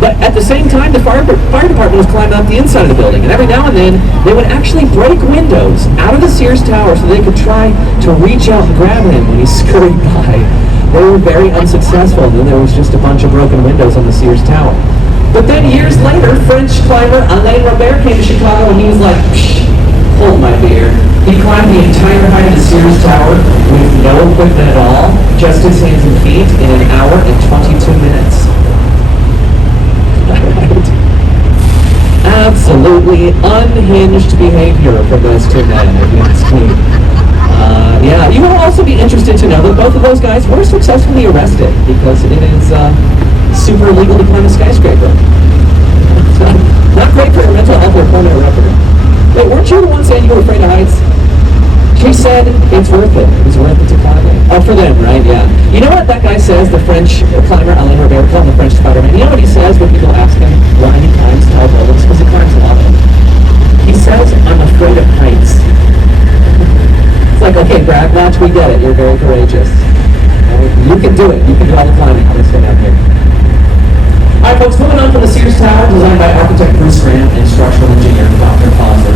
But at the same time, the fire department was climbing up the inside of the building, and every now and then, they would actually break windows out of the Sears Tower so they could try to reach out and grab him when he scurried by. They were very unsuccessful, and then there was just a bunch of broken windows on the Sears Tower. But then years later, French climber Alain Robert came to Chicago, and he was like, psh, hold my beer. He climbed the entire height of the Sears Tower with no equipment at all, just his hands and feet, in an hour and 22 minutes. Absolutely unhinged behavior from those two men against me. Yeah, you will also be interested to know that both of those guys were successfully arrested because it is super illegal to climb a skyscraper. So, not great for your mental health or criminal record. Wait, weren't you the one saying you were afraid of heights? She said it's worth it. It's worth it to climb it. Oh, for them, right? Yeah. You know what that guy says, the French climber Alain Robert, called the French Spider-Man? You know what he says when people ask him why he climbs tall buildings? Because he climbs a lot of them. He says, I'm afraid of heights. It's like, okay, Brad, watch, we get it. You're very courageous. You can do it. You can do all the climbing. I'm going to stay down here. All right, folks, moving on from the Sears Tower, designed by architect Bruce Graham and structural engineer Dr. Fosler.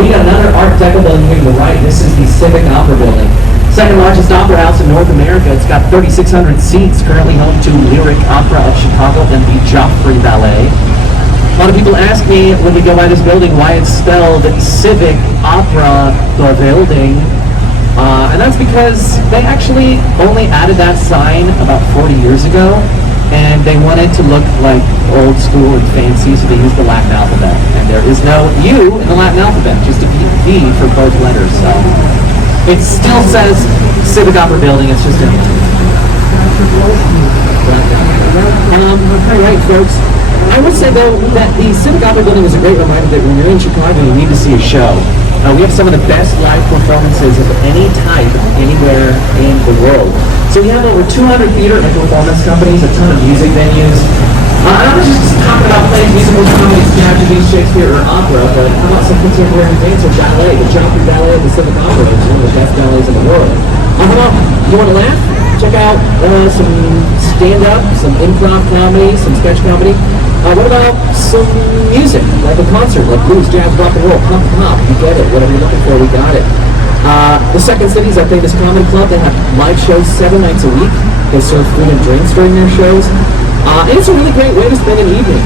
We got another Art Deco building here to the right. This is the Civic Opera Building. Second largest opera house in North America. It's got 3,600 seats, currently home to Lyric Opera of Chicago and the Joffrey Ballet. A lot of people ask me when we go by this building why it's spelled Civic Opera Building. And that's because they actually only added that sign about 40 years ago. And they wanted to look like old school and fancy, so they used the Latin alphabet. And there is no U in the Latin alphabet, just a V for both letters. So it still says Civic Opera Building, it's just a... all right, folks. I would say, though, that the Civic Opera Building is a great reminder that when you're in Chicago, you need to see a show. We have some of the best live performances of any type anywhere in the world. So we have over 200 theater and performance companies, a ton of music venues. And I'm not just talking about playing musicals, comedies, tragedies, Shakespeare, or opera, but how about some contemporary dance or ballet? The Joffrey Ballet of the Civic Opera is one of the best ballets in the world. How about, you want to laugh? Check out some stand-up, some improv comedy, some sketch comedy. What about some music, like a concert, like blues, jazz, rock and roll, punk, pop? You get it. Whatever you're looking for, we got it. The Second City is our famous comedy club. They have live shows 7 nights a week. They serve food and drinks during their shows. And it's a really great way to spend an evening.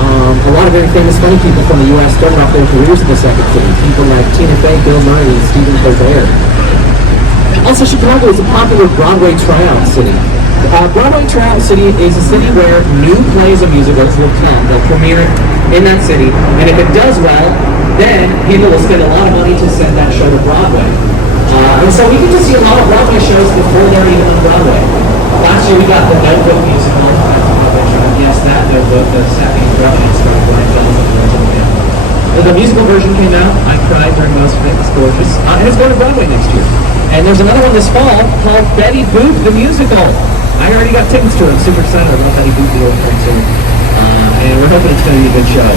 A lot of very famous funny people from the U.S. started off their careers in the Second City. People like Tina Fey, Bill Murray, and Stephen Colbert. Also, Chicago is a popular Broadway tryout city. Broadway tryout city is a city where new plays and musicals will come. They'll premiere in that city, and if it does well, then people will spend a lot of money to send that show to Broadway. And so we get to see a lot of Broadway shows before they're even on Broadway. Last year we got the Notebook musical. Yes, that Notebook, the Sappy and Drummond started Brian Johnson. The musical version came out. I cried during most of it. It's gorgeous. And it's going to Broadway next year. And there's another one this fall called Betty Boop the Musical. I already got tickets to it. I'm super excited about Betty Boop the old concert. And we're hoping it's going to be a good show.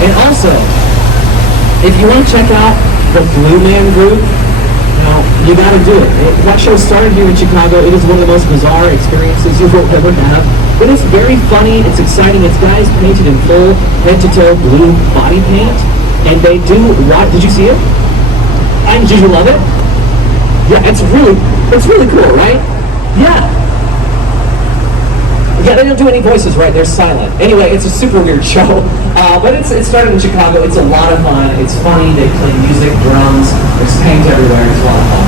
And also, if you want to check out the Blue Man Group, you got to do it. That show started here in Chicago. It is one of the most bizarre experiences you will ever have. It is very funny. It's exciting. It's guys painted in full head-to-toe blue body paint. And they do what? Did you see it? And did you love it? Yeah, it's really cool, right? Yeah. Yeah, they don't do any voices, right? They're silent. Anyway, it's a super weird show. But it started in Chicago. It's a lot of fun. It's funny. They play music, drums. There's paint everywhere. It's a lot of fun.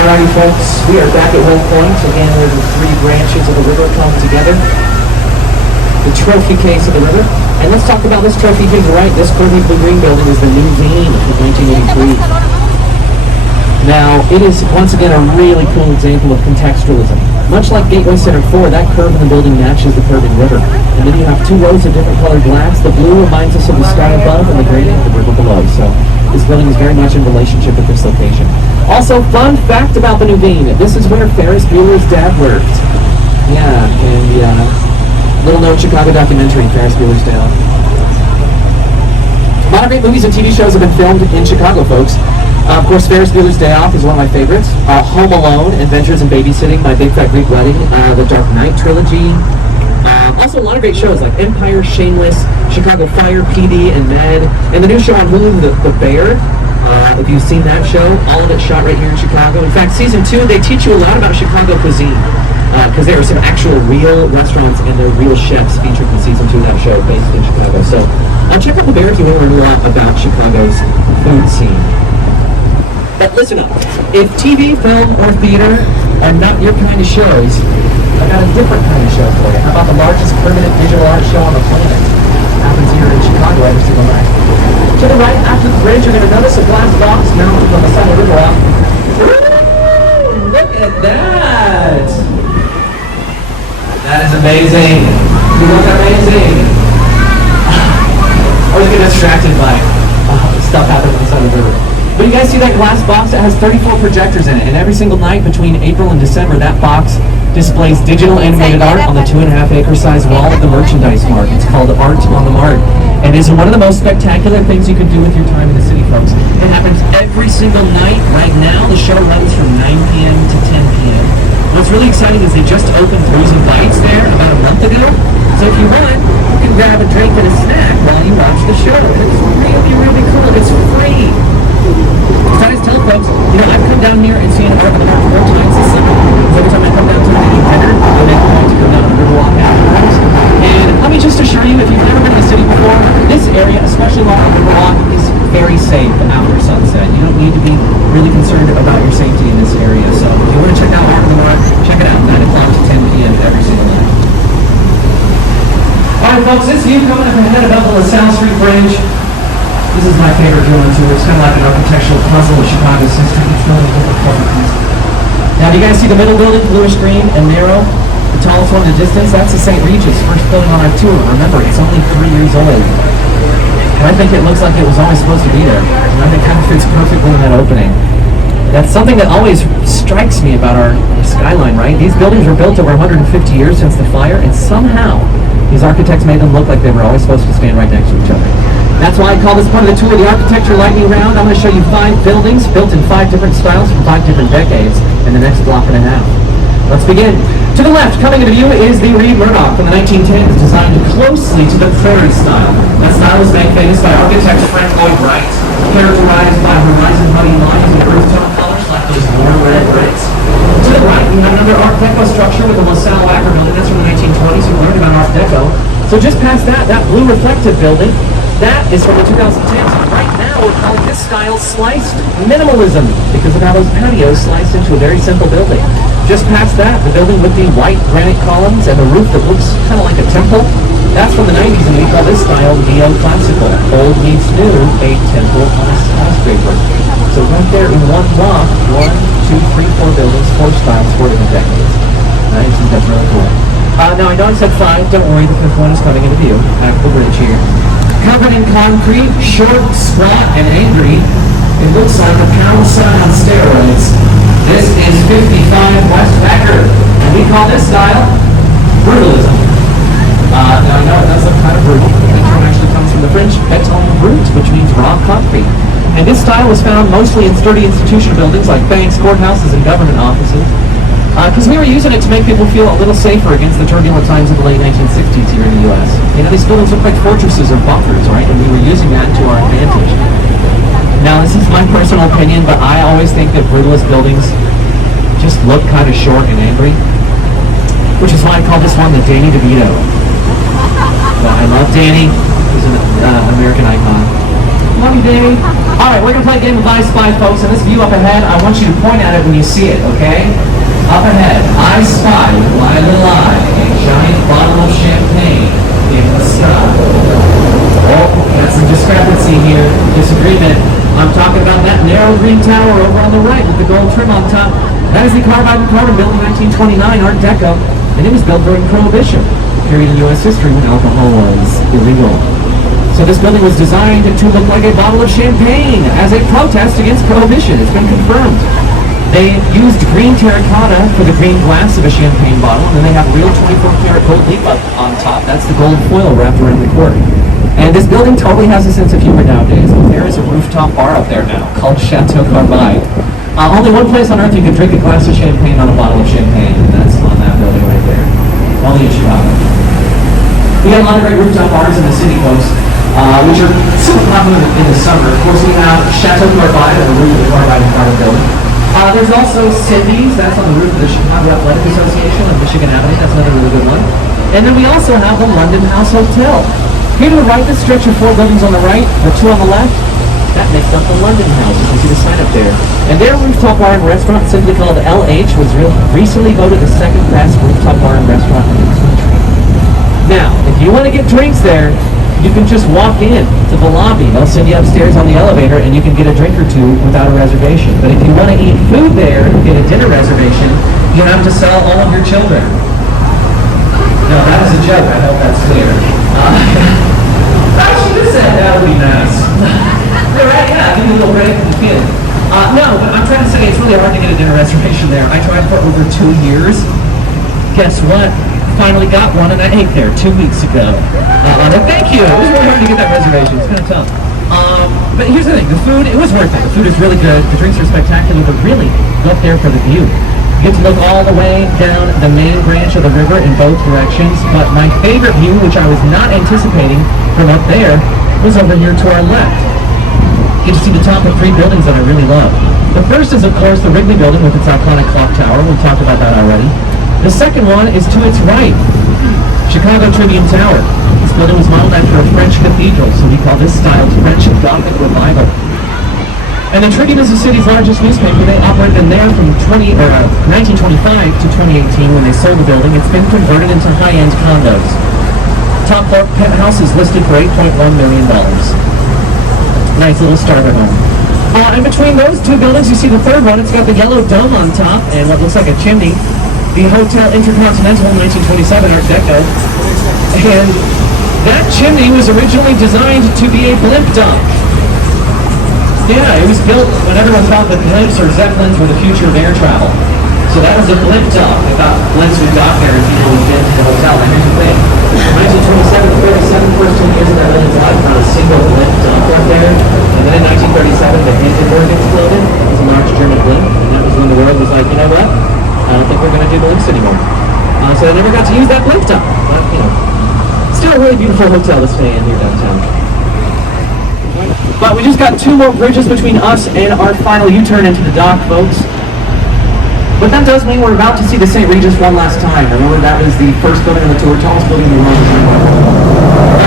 Alrighty, folks. We are back at Wolf Point. Again, where the 3 branches of the river come together. The trophy case of the river. And let's talk about this trophy here to the right. This curvy blue-green building is the new Vane of 1983. Now, it is, once again, a really cool example of contextualism. Much like Gateway Center 4, that curve in the building matches the curving river. And then you have 2 rows of different colored glass. The blue reminds us of the sky above and the green of the river below. So this building is very much in relationship with this location. Also, fun fact about the new Vane. This is where Ferris Bueller's dad worked. Yeah, and little known Chicago documentary, Ferris Bueller's Day Off. A lot of great movies and TV shows have been filmed in Chicago, folks. Of course, Ferris Bueller's Day Off is one of my favorites. Home Alone, Adventures in Babysitting, My Big Fat Greek Wedding, The Dark Knight trilogy. Also, a lot of great shows like Empire, Shameless, Chicago Fire, PD, and Med, and the new show on Hulu, The Bear. If you've seen that show, all of it shot right here in Chicago. In fact, season 2, they teach you a lot about Chicago cuisine because there are some actual real restaurants and they're real chefs featured in season 2 of that show based in Chicago. So check out The Bear if you want to learn a lot about Chicago's food scene. But listen up, if TV, film, or theater are not your kind of shows, I got a different kind of show for you. How about the largest permanent digital art show on the planet? It happens here in Chicago every single night. To the right, after the bridge, you're going to notice a glass box mounted on the side of the river out. Look at that! That is amazing. You look amazing. I was getting distracted by stuff happening on the side of the river. But you guys see that glass box? It has 34 projectors in it, and every single night between April and December, that box displays digital animated art on the 2.5-acre size wall of the merchandise mart. It's called Art on the Mart. And it's one of the most spectacular things you can do with your time in the city, folks. It happens every single night. Right now, the show runs from 9 p.m. to 10 p.m. What's really exciting is they just opened Blues and Bites there about a month ago. So if you want, you can grab a drink and a snack while you watch the show. It's really, really cool. It's free. So I just tell folks, I've come down here and seen Art on the Mart 4 times this summer. So every time I come down to an eating dinner, I make a point to go down to the Riverwalk afterwards. And let me just assure you, if you've never been to the city before, this area, especially along the Riverwalk, is very safe after sunset. You don't need to be really concerned about your safety in this area. So if you want to check out Art on the Mart, check it out, 9 o'clock to 10 p.m. every single night. Alright folks, this view coming up ahead above the LaSalle Street Bridge. This is my favorite view on the tour. It's kind of like an architectural puzzle of Chicago's history. Each building with a puzzle piece. Now, do you guys see the middle building, bluish green and narrow? The tallest one in the distance, that's the St. Regis, first building on our tour. Remember, it's only 3 years old. And I think it looks like it was always supposed to be there. And I think it kind of fits perfectly in that opening. That's something that always strikes me about our skyline, right? These buildings were built over 150 years since the fire, and somehow these architects made them look like they were always supposed to stand right next to each other. That's why I call this part of the tour the Architecture Lightning Round. I'm going to show you 5 buildings built in 5 different styles from 5 different decades in the next block and a half. Let's begin. To the left, coming into view, is the Reed Murdoch from the 1910s, designed closely to the prairie style. That style was made famous by architect Frank Lloyd Wright, characterized by horizon-honey lines and earth-tone colors like those warm red bricks. To the right, we have another Art Deco structure with the LaSalle Wacker building. That's from the 1920s. We learned about Art Deco. So just past that blue reflective building, that is from the 2010s. Right now, we're calling this style sliced minimalism because of how those patios slice into a very simple building. Just past that, the building with the white granite columns and the roof that looks kind of like a temple, that's from the 90s, and we call this style neoclassical. Old meets new, a temple on a skyscraper. So right there in one block, 1, 2, 3, 4 buildings, 4 styles, 4 different decades. I think that's really cool. Now, I know I said 5. Don't worry, the 5th one is coming into view. Back to the bridge here. Covered in concrete, short, squat, and angry, it looks like a pound sign on steroids. This is 55 West Wacker, and we call this style brutalism. Now I know it does look kind of brutal. The term actually comes from the French béton brut, which means raw concrete. And this style was found mostly in sturdy institutional buildings like banks, courthouses, and government offices. Because we were using it to make people feel a little safer against the turbulent times of the late 1960s here in the U.S. These buildings look like fortresses or bunkers, right? And we were using that to our advantage. Now, this is my personal opinion, but I always think that brutalist buildings just look kind of short and angry, which is why I call this one the Danny DeVito. I love Danny. He's an American icon. Love you, Danny. All right, we're going to play a game of I Spy, folks, and this view up ahead, I want you to point at it when you see it, okay? Up ahead, I spy, lie to lie, a giant bottle of champagne in the sky. Oh, that's a discrepancy here, disagreement. I'm talking about that narrow green tower over on the right with the gold trim on top. That is the Carbide and Carbon built in 1929, Art Deco, and it was built during Prohibition, a period in U.S. history when alcohol was illegal. So this building was designed to look like a bottle of champagne as a protest against Prohibition. It's been confirmed. They used green terracotta for the green glass of a champagne bottle, and then they have real 24-karat gold leaf up on top. That's the gold foil wrapped around the cork. And this building totally has a sense of humor nowadays. There is a rooftop bar up there now called Chateau Carbide. Only one place on earth you can drink a glass of champagne on a bottle of champagne, and that's on that building right there. Only in Chicago. We got a lot of great rooftop bars in the city, folks, which are super popular in the summer. Of course, we have Chateau Carbide on the roof of the Carbide Aqua Building. There's also Cindy's, that's on the roof of the Chicago Athletic Association on Michigan Avenue. That's another really good one. And then we also have the London House Hotel. Here to the right, this stretch of 4 buildings on the right, the 2 on the left, that makes up the London House. You can see the sign up there. And their rooftop bar and restaurant, simply called LH, was recently voted the second best rooftop bar and restaurant in the country. Now, if you want to get drinks there, you can just walk in to the lobby. They'll send you upstairs on the elevator, and you can get a drink or two without a reservation. But if you want to eat food there and get a dinner reservation, you have to sell all of your children. No, that is a joke. I hope that's clear. I should have said that would be nice. Right, yeah, give me a little break from the kid. No, but I'm trying to say it's really hard to get a dinner reservation there. I tried for over 2 years. Guess what? Finally got one, and I ate there 2 weeks ago. Thank you. It was really hard to get that reservation. It's kind of tough. But here's the thing. The food, it was worth it. The food is really good. The drinks are spectacular, but really, go up there for the view. You get to look all the way down the main branch of the river in both directions. But my favorite view, which I was not anticipating from up there, was over here to our left. You get to see the top of 3 buildings that I really love. The first is, of course, the Wrigley Building with its iconic clock tower. We talked about that already. The second one is to its right, Chicago Tribune Tower. This building was modeled after a French cathedral, so we call this style French Gothic Revival. And the Tribune is the city's largest newspaper. They operated in there from 1925 to 2018 when they sold the building. It's been converted into high-end condos. Top floor penthouse is listed for $8.1 million. Nice little starter home. In between those 2 buildings, you see the third one. It's got the yellow dome on top and what looks like a chimney. The Hotel Intercontinental, 1927 Art Deco. And that chimney was originally designed to be a blimp dock. Yeah, it was built when everyone thought that blimps or zeppelins were the future of air travel. So that was a blimp dock. They thought blimps would dock there and people would get to the hotel. And here's the thing. 1927 to 37, first 10 years of that building's life, not a single blimp dock right there. And then in 1937, the Hindenburg exploded. It was a large German blimp. And that was when the world was like, you know what? I don't think we're going to do blimps anymore. So I never got to use that blimp dock. But, you know, still a really beautiful hotel to stay in here downtown. But we just got 2 more bridges between us and our final U-turn into the dock, folks. But that does mean we're about to see the St. Regis one last time. Remember, that was the first building on the tour, tallest building in the world.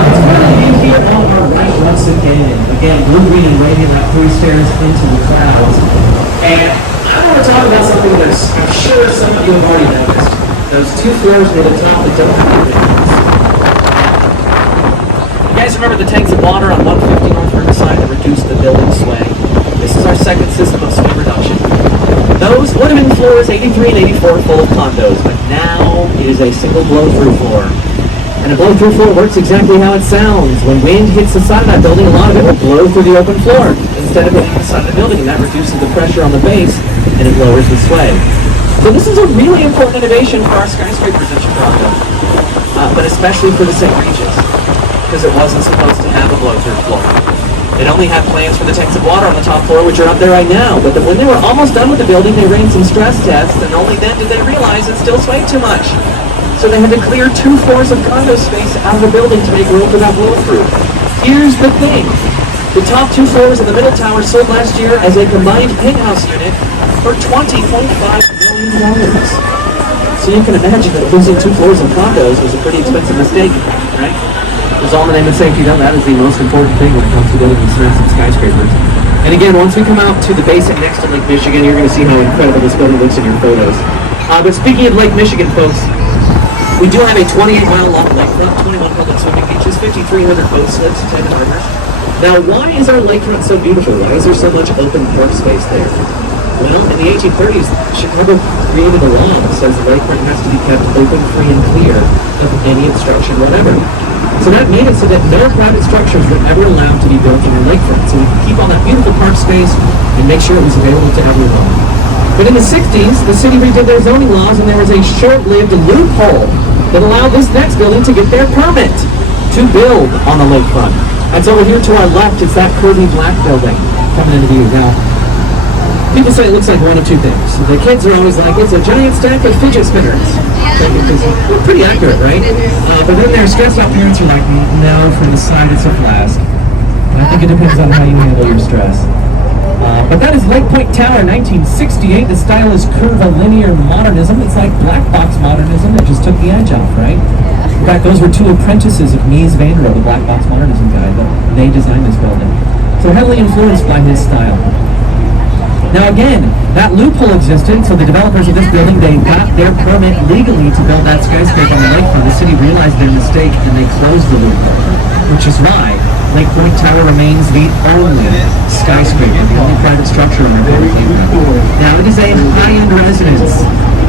It's really in here on our right once again. Again, blue, green, and radiant like 3 stairs into the clouds. And I want to talk about something that I'm sure some of you have already noticed. Those 2 floors near the top that don't have windows. You guys remember the tanks of water on 150 North Riverside that reduced the building sway? This is our second system of sway reduction. Those would have been floors 83 and 84 full of condos, but now it is a single blow-through floor. And a blow-through floor works exactly how it sounds. When wind hits the side of that building, a lot of it will blow through the open floor instead of hitting the side of the building, and that reduces the pressure on the base and it lowers the sway. So this is a really important innovation for our skyscrapers in Chicago, but especially for the St. Regis, because it wasn't supposed to have a blow-through floor. It only had plans for the tanks of water on the top floor, which are up there right now. But when they were almost done with the building, they ran some stress tests, and only then did they realize it still swayed too much. So they had to clear 2 floors of condo space out of the building to make room for that blow-through. Here's the thing. The top 2 floors in the middle tower sold last year as a combined penthouse unit for $20.5 million. So you can imagine that losing 2 floors in condos was a pretty expensive mistake, right? It was all in the name of safety. That is the most important thing when it comes to building expensive skyscrapers. And again, once we come out to the basin next to Lake Michigan, you're going to see how incredible this building looks in your photos. But speaking of Lake Michigan, folks, we do have a 28-mile long lakefront, 21 public swimming beaches, 5,300 boat slips, 10 harbors. Now, why is our lakefront so beautiful? Why is there so much open park space there? Well, in the 1830s, Chicago created a law that says the lakefront has to be kept open, free, and clear of any obstruction whatever. So that made it so that no private structures were ever allowed to be built in the lakefront. So we could keep all that beautiful park space and make sure it was available to everyone. But in the 60s, the city redid their zoning laws, and there was a short-lived loophole that allowed this next building to get their permit. to build on the lakefront. That's over here to our left. It's that curvy black building coming into view. Now, people say it looks like one of two things. The kids are always like, it's a giant stack of fidget spinners. We're pretty accurate, right? But then their stressed out parents are like, no, from the side it's a flask. And I think it depends on how you handle your stress. But that is Lake Point Tower, 1968. The style is curvilinear modernism. It's like black box modernism that just took the edge off, right? In fact, those were two apprentices of Mies van der Rohe, the black box modernism guy. They designed this building. So heavily influenced by his style. Now again, that loophole existed, so the developers of this building, they got their permit legally to build that skyscraper on the lakefront. The city realized their mistake and they closed the loophole, which is why Lake Point Tower remains the only skyscraper, the only private structure on our public lakefront. Now it is a high-end residence.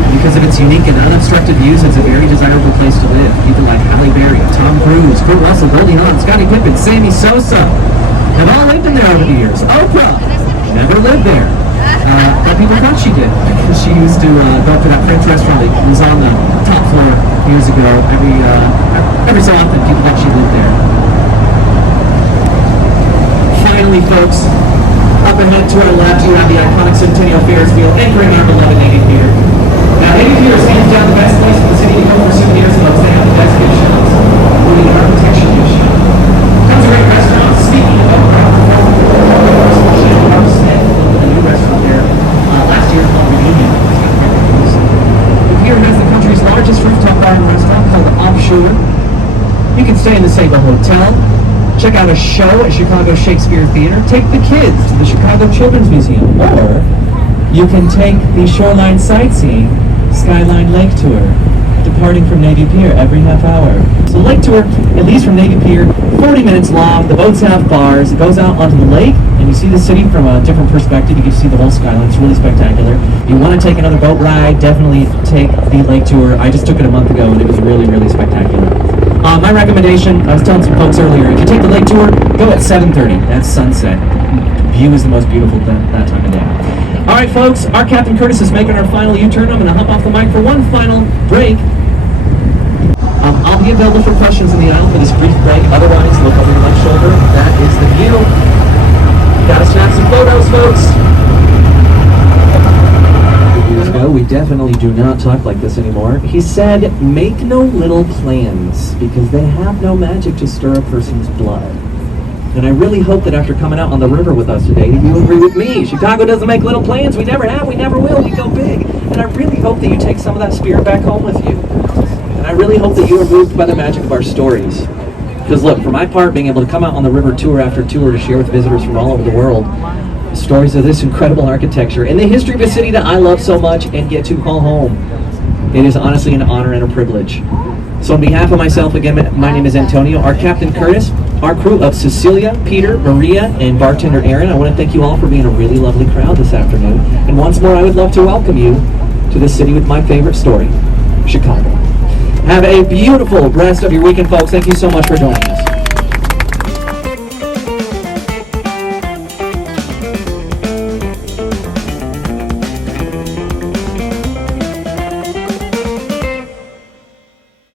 Because of its unique and unobstructed views, it's a very desirable place to live. People like Halle Berry, Tom Cruise, Kurt Russell, Goldie Hawn, Scottie Pippen, Sammy Sosa have all lived in there over the years. Oprah never lived there. But people thought she did, because she used to go up to that French restaurant that was on the top floor years ago. Every so often, people thought she lived there. Finally, folks, up ahead to our left, you have the iconic Centennial Ferris wheel anchoring our beloved Navy Pier. Now, Navy Pier is hands down the best place for the city to go for souvenirs, folks. They have the best gift shops, including an architecture gift shop. Tons of great restaurants. Speaking of a new restaurant there last year called Reunion. The Pier has the country's largest rooftop bar and restaurant called Offshore. You can stay in the Sable Hotel. Check out a show at Chicago Shakespeare Theater. Take the kids to the Chicago Children's Museum. Or you can take the Shoreline Sightseeing Skyline Lake Tour, departing from Navy Pier every half hour. So Lake Tour, it leaves from Navy Pier, 40 minutes long. The boats have bars. It goes out onto the lake, and you see the city from a different perspective. You can see the whole skyline. It's really spectacular. If you want to take another boat ride, definitely take the lake tour. I just took it a month ago, and it was really, really spectacular. My recommendation, I was telling some folks earlier, if you take the lake tour, go at 7:30. That's sunset. View is the most beautiful that time of day. All right, folks, our Captain Curtis is making our final U-turn. I'm going to hop off the mic for one final break. I'll be available for questions in the aisle for this brief break. Otherwise, look over your left shoulder. That is the view. Gotta snap some photos, folks. No, we definitely do not talk like this anymore. He said, make no little plans, because they have no magic to stir a person's blood. And I really hope that after coming out on the river with us today, that you agree with me. Chicago doesn't make little plans. We never have. We never will. We go big. And I really hope that you take some of that spirit back home with you. And I really hope that you are moved by the magic of our stories. Because look, for my part, being able to come out on the river tour after tour to share with visitors from all over the world stories of this incredible architecture and the history of a city that I love so much and get to call home. It is honestly an honor and a privilege. So on behalf of myself, again, my name is Antonio, our Captain Curtis, our crew of Cecilia, Peter, Maria, and bartender Aaron. I want to thank you all for being a really lovely crowd this afternoon. And once more, I would love to welcome you to the city with my favorite story, Chicago. Have a beautiful rest of your weekend, folks. Thank you so much for joining us.